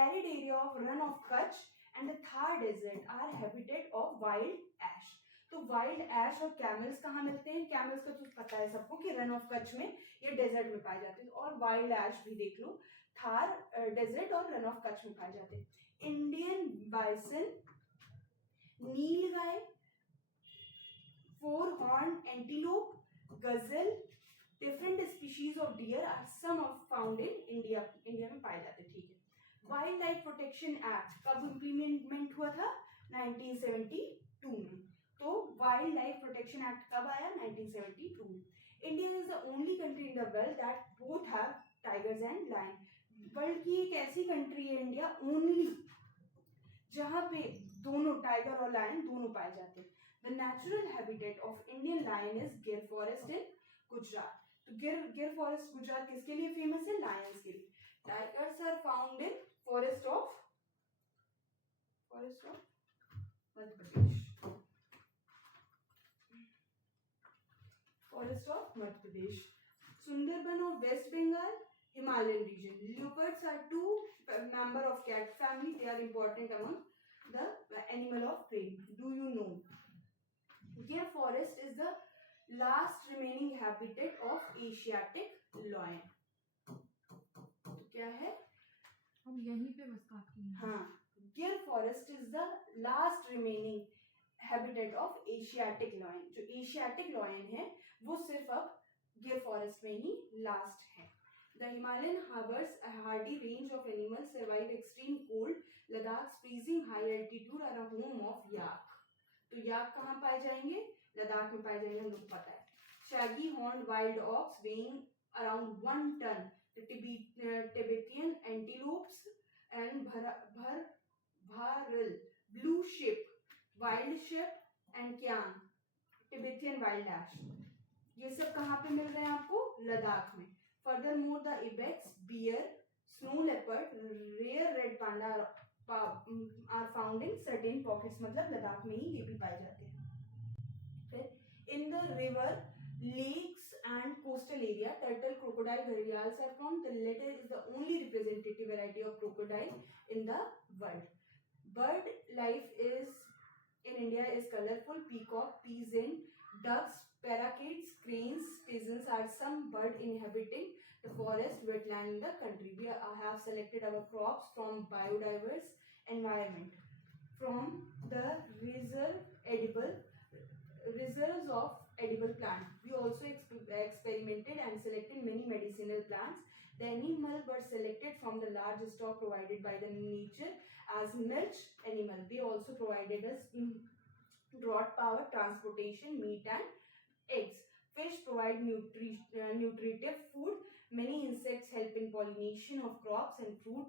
Arid area of Rann of Kutch and the Thar desert are habitat of wild ash. तो वाइल्ड ऐश और कैमल्स कहाँ मिलते हैं? कैमल्स का तो पता है सबको कि रन ऑफ कच्छ में या डेजर्ट में पाए जाते हैं, और वाइल्ड ऐश भी देख लो, थार डेजर्ट और रन ऑफ कच्छ में पाए जाते हैं। Indian bison, nilgai, four horn antelope, gazelle, different species of deer are some of found in India, India में पाए जाते हैं। ठीक है, वाइल्ड लाइफ प्रोटेक्शन एक्ट कब इम्प्लीमेंट हुआ था? 1972 में। तो वाइल्ड लाइफ प्रोटेक्शन एक्ट कब आया? 1972 में। India is the only country in the world that both have tigers and lion. World की एक ऐसी कंट्री है इंडिया, ओनली, जहां पे दोनों टाइगर और लायन दोनों पाए जाते हैं। The natural habitat of Indian lion is Gir forest in Gujarat. तो गिर फॉरेस्ट गुजरात किसके लिए फेमस है? लायंस के लिए। Tigers are found in forest of Madhya Pradesh, forest of Madhya Pradesh. Sundarban of west Bengal, Himalayan region. Leopards are two member of cat family. They are important among the animal of prey. Do you know? Gir forest is the last remaining habitat of Asiatic lion. तो क्या है? हम यहीं पे बस काटते हैं। हाँ, गिर forest is the last remaining habitat of Asiatic lion. जो एशियाटिक लॉयन है वो सिर्फ अब गिर फॉरेस्ट में ही लास्ट है। The Himalayan harbors a hardy range of animals survive extreme cold. Ladakh's freezing high altitude are a home of yak. तो याक कहाँ पाए जाएंगे? लद्दाख में पाए जाएंगे, हम लोग पता है। Shaggy horned wild ox weighing around 1 ton. The Tibetan antelopes and bharil, blue sheep, wild sheep and kyang, Tibetan wild ash. ये सब कहाँ पे मिल रहे हैं आपको? लद्दाख में। Furthermore, the ibex, bear, snow leopard, rare red panda are found in certain pockets. मतलब लद्दाख में ही ये भी पाए जाते हैं। फिर in the river, lakes and coastal area, turtle, crocodile, gharials are found. The latter is the only representative variety of crocodile in the world. Bird life is in India is colorful. Peacock, peasant, ducks, parakeets, cranes, pigeons are some bird inhabiting the forest wetland in the country. We have selected our crops from biodiverse environment, from the reserves of edible plant. We also experimented and selected many medicinal plants. The animal were selected from the large stock provided by the nature as milch animal. They also provided us drought power, transportation, meat and eggs. Fish provide nutritive food. Many insects help in pollination of crops and fruit.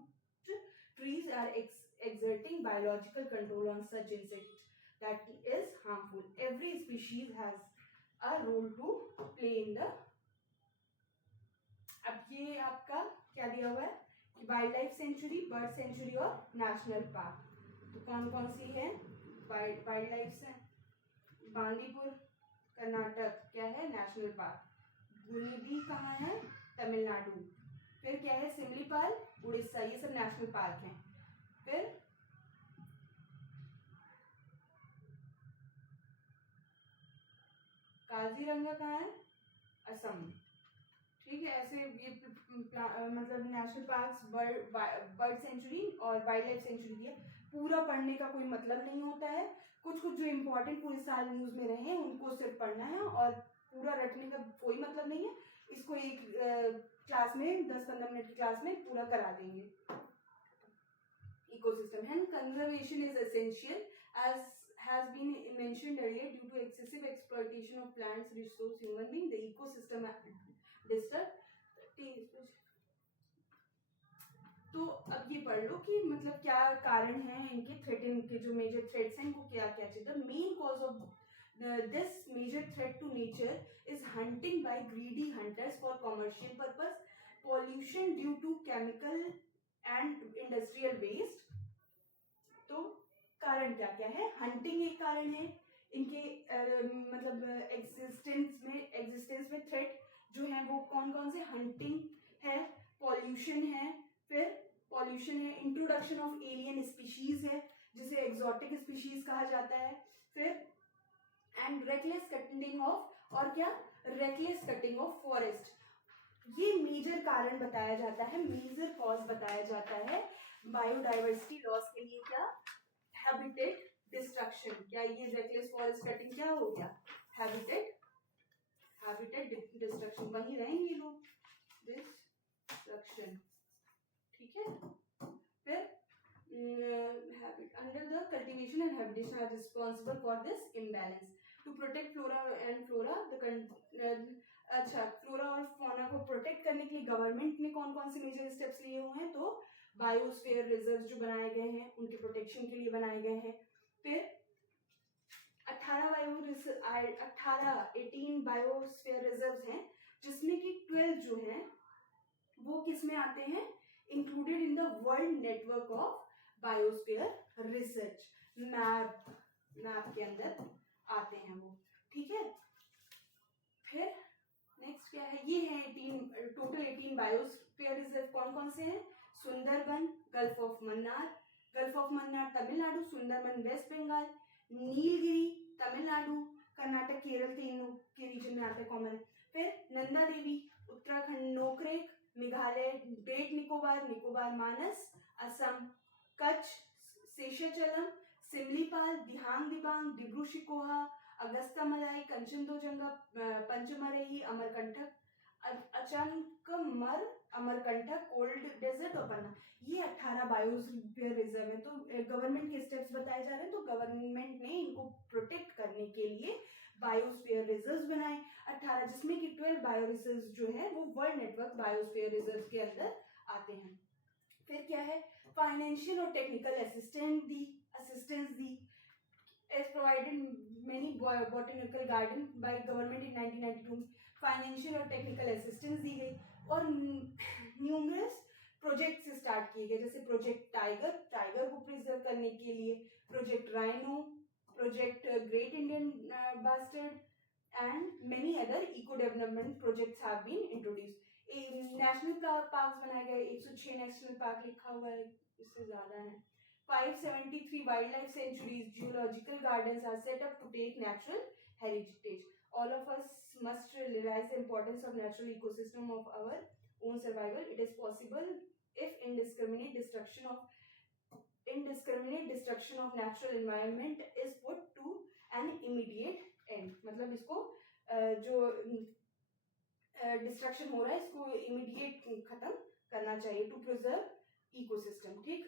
Trees are exerting biological control on such insects that is harmful. Every species has a role to play in the. अब ये आपका क्या दिया हुआ है कि wild life sanctuary, bird sanctuary और national park. तो कौन कौन सी है वाइल्ड लाइफ से? बांदीपुर कर्नाटक क्या है? National park. गुनिडी कहाँ है? तमिलनाडु। फिर क्या है? सिमलीपाल उड़ीसा। ये सब नेशनल पार्क हैं। फिर काजीरंगा कहाँ है? असम में। ठीक है, ऐसे ये मतलब नेशनल पार्क्स, बर्ड सेंचुरी और वाइल्ड लाइफ सेंचुरी की है। पूरा पढ़ने का कोई मतलब नहीं होता है। कुछ कुछ जो इम्पोर्टेंट पूरे साल न्यूज में रहे उनको सिर्फ पढ़ना है और पूरा रटने का कोई मतलब नहीं है। इसको एक क्लास में 10-15 मिनट की क्लास में पूरा करा देंगे। Ecosystem and conservation is essential as has been mentioned earlier. Due to excessive exploitation of plants, resource, human being, the ecosystem disturbed. तो अब ये पढ़ लो कि मतलब क्या कारण है इनके थ्रेट, इनके जो मेजर थ्रेट्स हैं इनको क्या क्या चाहिए। The main cause of this major threat to nature is hunting by greedy hunters for commercial purpose, pollution due to chemical and industrial waste. तो कारण क्या क्या है? हंटिंग एक कारण है, इनके मतलब एग्जिस्टेंस में थ्रेट जो है वो कौन कौन से? हंटिंग है, पॉल्यूशन है, फिर पॉल्यूशन है, इंट्रोडक्शन ऑफ एलियन स्पीशीज है जिसे एक्सोटिक स्पीशीज कहा जाता है, फिर एंड रेकलेस कटिंग ऑफ, और क्या, रेकलेस कटिंग ऑफ फॉरेस्ट, ये मेजर कारण बताया जाता है, मेजर कॉज बताया जाता है बायोडाइवर्सिटी लॉस के लिए। क्या, हैबिटेट डिस्ट्रक्शन, क्या ये रेकलेस फॉरेस्ट कटिंग क्या हो गया, हैबिटेट डिस्ट्रक्शन, वहीं रहेंगे लोग, डिस्ट्रक्शन, ठीक है। फिर habit under the cultivation and habitation are responsible for this imbalance to protect flora and flora अच्छा, फ्लोरा और फौना को प्रोटेक्ट करने के लिए गवर्नमेंट ने कौन कौन से मेजर स्टेप्स लिए हुए हैं, तो बायोस्फीयर रिजर्व जो बनाए गए हैं उनके प्रोटेक्शन के लिए बनाए गए हैं। फिर 18 बायोस्फीयर रिजर्व हैं, जिसमें कि 12 जो हैं वो किस में आते हैं, included in the world network of biosphere research, map के अंदर आते हैं वो, ठीक है। फिर नेक्स्ट क्या है, ये है 18 बायोस्फीयर रिजर्व कौन कौन से हैं, Sundarban, gulf of Mannar Tamil Nadu, Sundarban west Bengal, Nilgiri Tamil Nadu, Karnataka, Kerala, तीनों के रीजन में आता है कॉमन। फिर Nanda Devi Uttarakhand, Nokrek Meghalaya, great Nicobar Manas Assam, Kutch Seshachalam, Simlipal, Dihang Dibang, Dibru Saikhowa, Agasthyamalai, Kanchenjunga, Pachmarhi, Achanakmar, Amarkantak, cold desert और पन्ना, ये 18 बायोस्फीयर रिजर्व है। तो गवर्नमेंट के स्टेप्स बताए जा रहे हैं, तो गवर्नमेंट ने इनको प्रोटेक्ट करने के लिए बायोस्फीयर रिजर्व्स बनाए 18, जिसमें कि 12 बायो रिजर्व्स जो है वो वर्ल्ड नेटवर्क बायोस्फीयर रिजर्व्स के अंदर आते हैं। फिर क्या है, फाइनेंशियल और technical assistance the is provided many botanical garden by government in 1992, financial और टेक्निकल असिस्टेंस दी गई और न्यूमरस प्रोजेक्ट्स स्टार्ट किए गए, जैसे प्रोजेक्ट टाइगर को प्रिजर्व करने के लिए, project rhino, project great Indian bustard and many other eco development projects have been introduced. National parks बनाए गए, 106 नेशनल पार्क लिखा हुआ है, इससे ज्यादा है। 573 wildlife sanctuaries, geological gardens are set up to take natural heritage. All of us must realize the importance of natural ecosystem of our own survival. It is possible if indiscriminate destruction of natural environment is put to an immediate end. मतलब इसको जो destruction हो रहा है इसको immediate खत्म करना चाहिए, टू प्रिजर्व इकोसिस्टम, ठीक।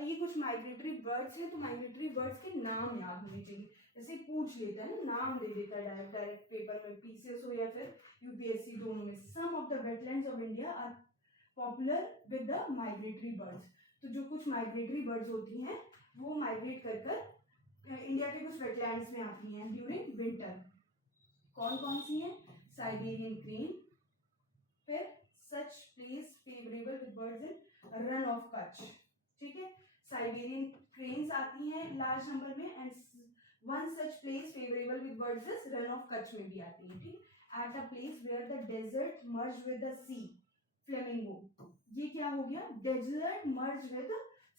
ये कुछ माइग्रेटरी बर्ड्स हैं, तो माइग्रेटरी बर्ड्स के नाम याद होने चाहिए, जैसे पूछ लेता है ना, नाम दे देता है डायरेक्ट पेपर में, पीसीएस हो या फिर यूपीएससी दोनों में। Some of the wetlands of India are popular with the migratory birds, तो जो कुछ माइग्रेटरी बर्ड्स होती हैं वो माइग्रेट कर इंडिया के कुछ वेटलैंड्स में आती हैं ड्यूरिंग विंटर। कौन कौन सी हैं, साइबेरियन क्रेन, फिर such place favourable with birds in Rann of Kutch, ठीक है। साइबेरियन क्रेन्स आती हैं लार्ज नंबर में, and one such place favourable with birds is Rann of Kutch में भी आती है, ठीक। At a place where the desert merge with the sea, flamingo, ये क्या हो गया, डेजर्ट मर्ज विद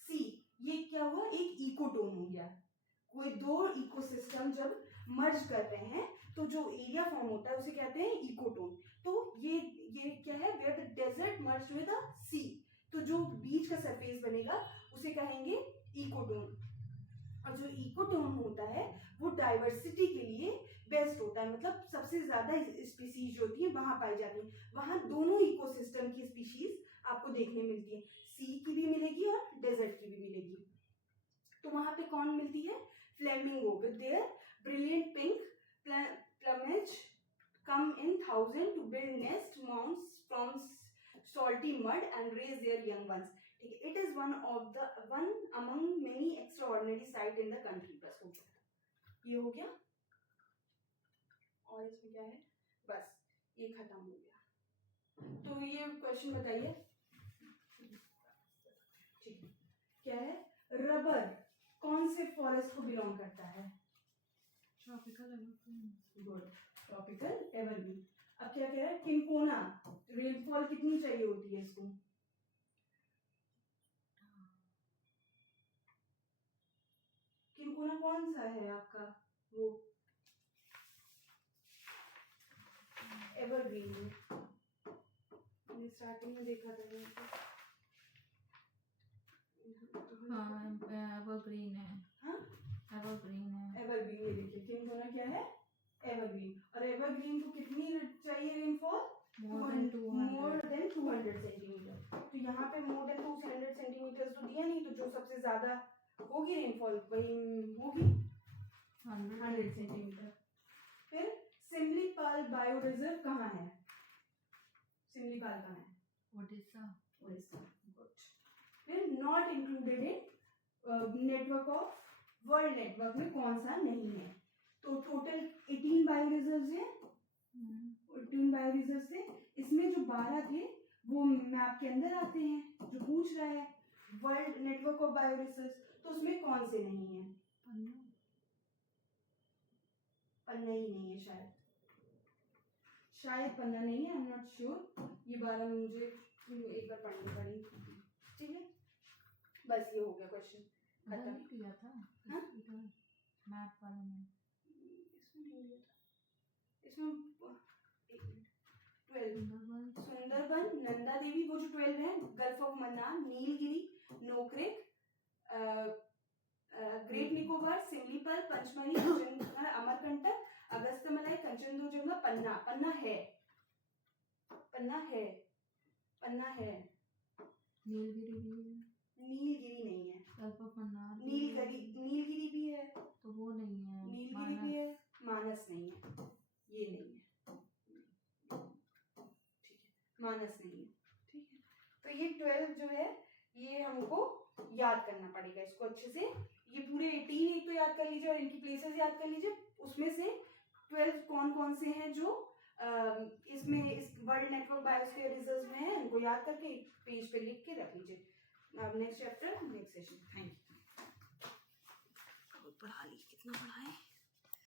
सी, ये क्या हुआ, एक इकोटोन हो गया। कोई दो इकोसिस्टम जब मर्ज कर रहे हैं तो जो एरिया फॉर्म होता है उसे कहते हैं इकोटोन। तो ये क्या है, where the desert merge with the sea, तो जो बीच का सरफेस बनेगा उसे कहेंगे इकोटोन। और जो इकोटोन होता है वो डाइवर्सिटी के लिए बेस्ट होता है, मतलब सबसे ज्यादा स्पीशीज जो होती है वहां पाई जाती है, वहां दोनों इकोसिस्टम की स्पीशीज आपको देखने मिलती है, सी की भी मिलेगी और डेजर्ट की भी मिलेगी। तो वहां पे कौन मिलती है, flamingo with their brilliant pink plumage come in thousands to build nest mounds from salty mud and raise their young ones, ठीक है। it is one among many extraordinary sight in the country। बस हो गया, ये हो गया, और इसमें क्या है, बस ये खत्म हो गया। तो ये क्वेश्चन बताइए, ठीक है, क्या है, रबर कौन से फॉरेस्ट को बिलोंग करता है, tropical evergreen. Good, tropical evergreen. अब क्या कह रहा है, किनकोना, रेनफॉल कितनी चाहिए होती है इसको, किनकोना कौन सा है आपका, वो एवरग्रीन है, मैंने स्टार्टिंग में देखा था हाँ एवरग्रीन है। हाँ एवरग्रीन है। एवरग्रीन, ये देखिए किंग होना क्या है, एवरग्रीन। और एवरग्रीन को कितनी चाहिए रेनफॉल, मोर देन 200। सेंटीमीटर। तो यहाँ पे मोर देन 200 सेंटीमीटर तो दिया नहीं, तो जो सबसे ज्यादा होगी रेनफॉल वही होगी 100 सेंटीमीटर। फिर सिमलीपाल बायो रिजर्व कहाँ है, सिमलीपाल कहाँ है, ओडिशा। उड़ीसा, गुड। फिर not included in network of, world network में कौन सा नहीं है। तो टोटल 18 बायो रिजर्व है, 18 बायो रिजर्व है, इसमें जो 12 थे वो मैप के अंदर आते हैं, जो पूछ रहा है world network of bio reserve, तो उसमें कौन से नहीं है, पन्ना ही नहीं है शायद, शायद पन्ना नहीं है, आई एम नॉट श्योर, ये 12 मुझे एक बार पढ़नी पड़ी, ठीक है। बस ये हो गया क्वेश्चन खत्म। दिया था हाँ? इधर मैप वाले में। इसमें नहीं दिया था, इसमें 12 सुंदरबन, नंदा देवी, वो जो 12 है, gulf of Mannar, Nilgiri, Nokrek, great Nicobar, Simlipal, Pachmarhi, Amarkantak, Agasthyamalai, Kanchenjunga, Panna, Panna है, पन्ना है, पन्ना है, नीलगिरी भी है। नीलगिरी नहीं है, गल्फ ऑफ मन्नार। नीलगिरी भी है, तो वो नहीं है। नीलगिरी भी है, मानस नहीं है, ये नहीं है, ठीक है, मानस नहीं है, ठीक है। तो ये 12 जो है ये हमको याद करना पड़ेगा इसको अच्छे से, ये पूरे 18 एक तो याद कर लीजिए और इनकी प्लेसेस याद कर लीजिए, उसमें से 12 कौन कौन से हैं जो इसमें इस वर्ल्ड नेटवर्क बायोस्फीयर रिजर्व में है, इनको याद करके एक पेज पे लिख के रख लीजिए। अब next chapter next session. Thank you. बहुत पढ़ा ली, कितना पढ़ा है।